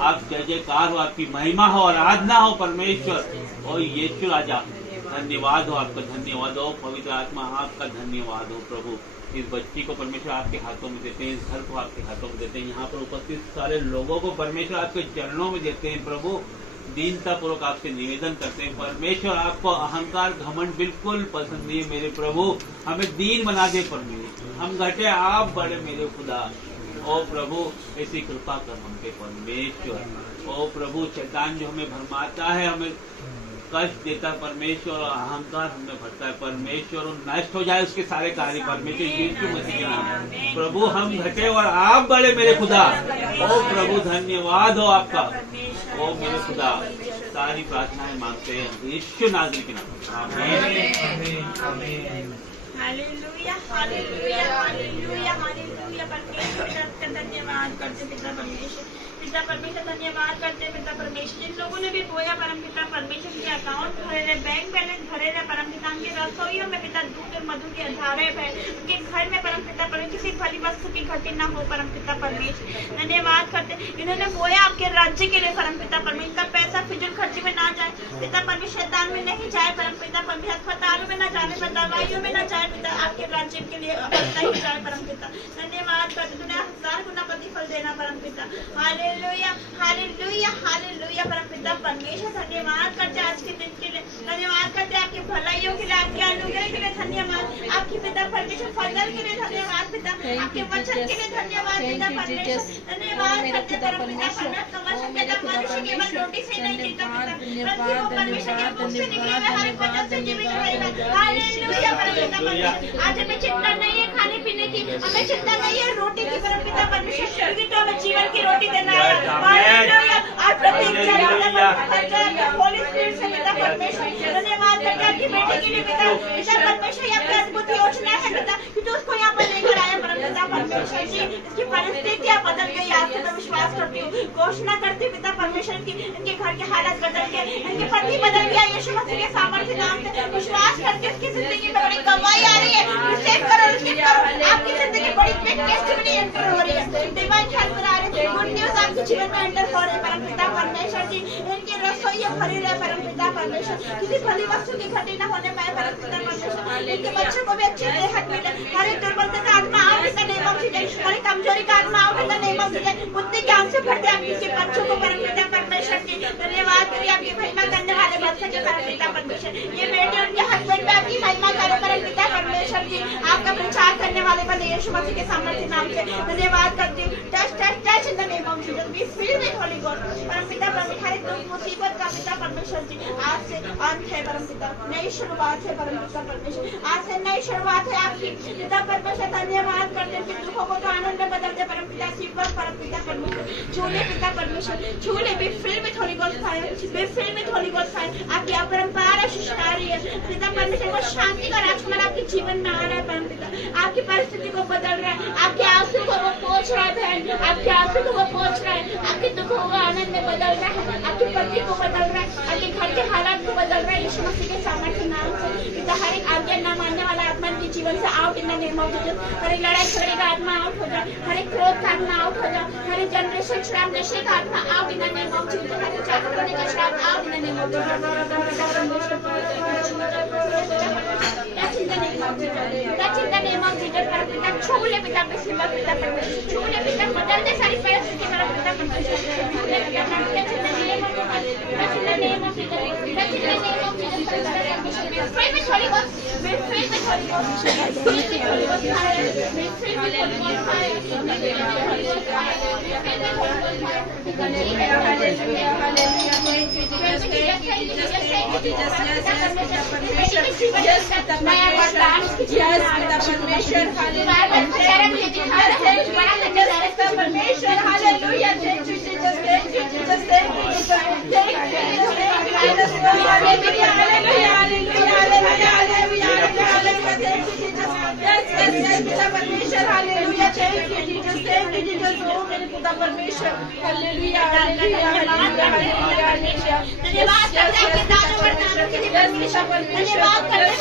आप जय जयकार हो, आपकी महिमा हो, आराधना हो परमेश्वर। और यीशु राजा धन्यवाद हो, आपका धन्यवाद हो। पवित्र आत्मा आपका धन्यवाद हो प्रभु। इस बच्ची को परमेश्वर आपके हाथों में देते हैं, इस घर को आपके हाथों में देते हैं, यहाँ पर उपस्थित सारे लोगों को परमेश्वर आपके चरणों में देते हैं प्रभु। दीनता पूर्वक आपसे निवेदन करते हैं परमेश्वर। आपको अहंकार घमंड बिल्कुल पसंद नहीं है मेरे प्रभु। हमें दीन बना दे परमेश्वर, हम घटे आप बड़े मेरे खुदा। ओ प्रभु ऐसी कृपा कर हम पे परमेश्वर। ओ प्रभु शैतान जो हमें भरमाता है, हमें कष्ट देता है परमेश्वर, और अहंकार हमें भरता है परमेश्वर, और नष्ट हो जाए उसके सारे कार्य परमेश्वर यीशु मसीह के नाम। प्रभु हम घटे और आप बड़े मेरे खुदा। ओ प्रभु धन्यवाद हो आपका। ओ मेरे खुदा सारी प्रार्थनाएं मांगते हैं यीशु नाज़री के नाम। आमीन। Hallelujah hallelujah hallelujah hallelujah. परमेश्वर का धन्यवाद करते पिता परमेश्वर। पिता परमेश्वर धन्यवाद करते पिता परमेश्वर। जिन लोगों ने भी बोया परम पिता परमेश्वर के अकाउंट भरे रहे, बैंक बैलेंस भरे रहे परम पिता, उनके रसोइयों में पिता दूध और मधु के धारे है, उनके घर में परम पिता परमेश्वर किसी भली वस्तु की घटी न हो परम पिता परमेश्वर। धन्यवाद करते इन्होंने बोया आपके राज्य के लिए परम पिता परमेश्वर। का पैसा फिजूल खर्ची में ना जाए पिता परमेश्वर, शैतान में नहीं जाए परम पिता परमेश्वर, अस्पतालों में न जाने पर, दवाइयों में न जाए पिता, आपके राज्य के लिए ही जाए परम पिता। धन्यवाद करते तुम्हें 1000 गुना प्रतिफल देना परम पिता। हालेलुया हालेलुया हालेलुया परम पिता परमेश्वर। धन्यवाद करते आज के दिन के लिए, धन्यवाद करते आपकी भलाइयों के लिए, आपके अनुग्रह के लिए धन्यवाद, आपके पिता परमेश्वर फजल के लिए धन्यवाद पिता, आपके वचन के लिए धन्यवाद पिता परमेश्वर। धन्यवाद करते परम पिता परमेश्वर। मनुष्य केवल रोटी से नहीं जीता पिता, बल्कि वो परमेश्वर के मुख से निकले हुए हर एक वचन से जीवित रहेगा। हालेलुया परम पिता परमेश्वर। आज हमें चिंता नहीं है खाने पीने की, हमें चिंता नहीं है रोटी की परम पिता परमेश्वर, क्योंकि तो हमें जीवन की रोटी देना है। हालेलुया। आप प्रत्येक होली स्पिरिट से पिता परमेश्वर। धन्यवाद करते आपकी बेटी के लिए पिता परमेश्वर। ये आपकी अद्भुत योजना है पिता, क्योंकि उसको यहाँ पर लेकर आया परम पिता परमेश्वर जी। इसकी परिस्थितियाँ बदल गई, आपसे मैं विश्वास करती हूँ। घोषणा करती पिता परमेश्वर की इनके घर के हालत बदल गए, इनके पति बदल गया यीशु मसीह के सामर्थ्य नाम से। विश्वास करके उसकी जिंदगी में बड़ी गवाही आ रही है। रिसीव करो, रिसीव करो। आपकी जिंदगी बड़ी बिग टेस्टिमनी एंटर हो रही है, डिवाइन हेल्प आ रही है, गुड न्यूज़ आपके जीवन में एंटर हो रही है परम पिता परमेश्वर जी। इनकी रसोइयां भरी रहे परम पिता परमेश्वर, किसी भली वस्तु की घटी न होने पाए परम पिता परमेश्वर। इनके बच्चों को भी अच्छी सेहत मिले, हर एक दुर्बलता का आत्मा आओ पिता नेम ऑफ जीसस, हर एक कमजोरी का आत्मा आओ पिता नेम ऑफ जीसस। बुद्धि ज्ञान से भरते आपके बच्चों को परम पिता परमेश्वर जी। धन्यवाद करिए आपकी महिमा करने वाले बच्चे के परम पिता परमेश्वर। ये बेटे उनके हस्बैंड पे आपकी महिमा करे परम पिता परमेश्वर जी। आपका प्रचार करने वाले बने यीशु मसीह के सामर्थ्य नाम से। धन्यवाद करती हूँ। Touch touch touch in the name of Jesus, B filled with holy God परम पिता परमेश्वर। हर एक दुख मुसीबत का पिता परमेश्वर जी आज से अंत है परम पिता, नई शुरुआत है परम पिता परमेश्वर। आज से नई शुरुआत है आपकी पिता परमेश्वर। धन्यवाद करते हैं दुखों को तो आनंद में बदलते परम पिता शिवर परम पिता परमेश्वर। छूले पिता परमेश्वर, छूले be filled with holy God fire, be filled with holy God fire. आपकी अपरंपार आशीष आ रही है पिता परमेश्वर। को शांति का राजकुमार आपके जीवन में आ रहा है परम पिता। आपकी परिस्थिति को बदल रहा है, आपके आंसू को वो पोंछ रहा है बहन, आपके आंसू को वो पोंछ रहा है, आपके दुखों को आनंद में बदल रहा है, आपके पति को बदल रहा है, आपके घर के हालात को बदल रहा है यीशु मसीह के सामर्थ्य नाम से। पिता हर एक आज्ञा न मानने वाला आत्मा के जीवन से out in the name of Jesus. हर एक लड़ाई झगड़े का आत्मा आउट हो जाए, हर एक क्रोध का आत्मा आउट हो जाए, हर एक जनरेशन श्राप नशे का आत्मा out in the name of Jesus. हर एक जादू करने का श्राप out in the name of Jesus. छूले पिता पे सिवा पिता परमेश्वर, छूले पिता बदल दे सारी परिस्थिति परम पिता परमेश्वर। छूले पिता नाम के नेम ऑफ जीसस, यस पिता परमेश्वर, यस पिता परमेश्वर, यस पिता परमेश्वर, हालेलुया, पिता परमेश्वर, hallelujah, thank you Jesus, thank you Jesus, thank you Jesus, thank you Jesus, hallelujah, hallelujah, hallelujah, hallelujah, hallelujah, hallelujah, thank you Jesus, yes yes yes पिता परमेश्वर, hallelujah, thank you Jesus, thank you Jesus, ओ मेरे पिता परमेश्वर, hallelujah, hallelujah, hallelujah, hallelujah, hallelujah, धन्यवाद करते हैं पिता परमेश्वर, धन्यवाद करते हैं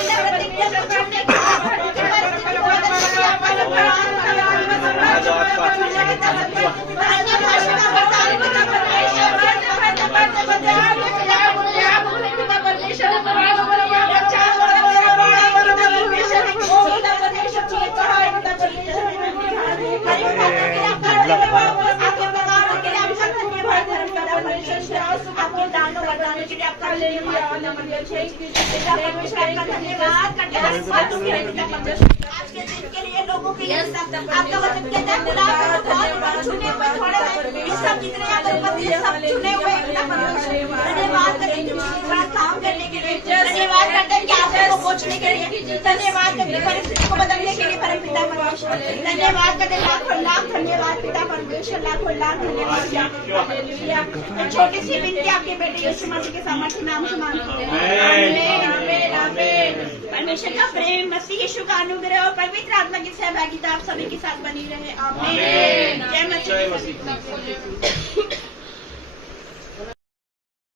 आज के दिन के लिए लोगों के लिए आपका वचन कहता है छूने हुए थोड़े सब जितने सब चुने हुए धन्यवाद करते हैं काम करने के लिए, धन्यवाद करते हैं कि आपको पहुंचने के लिए, धन्यवाद करते हैं परिस्थिति को बदलने के लिए परम पिता परमेश्वर, धन्यवाद करते हैं लाखों लाख धन्यवाद पिता परमेश्वर, लाखों लाख धन्यवाद। छोटी सी विनती आपके बेटे यीशु मसीह के सामर्थ्य नाम से मांगते हैं, आमीन आमीन आमीन। परमेश्वर का प्रेम, मसीह यीशु का अनुग्रह और पवित्र आत्मा की सहभागिता आप सभी के साथ बनी रहे, आमीन। जय मसीह।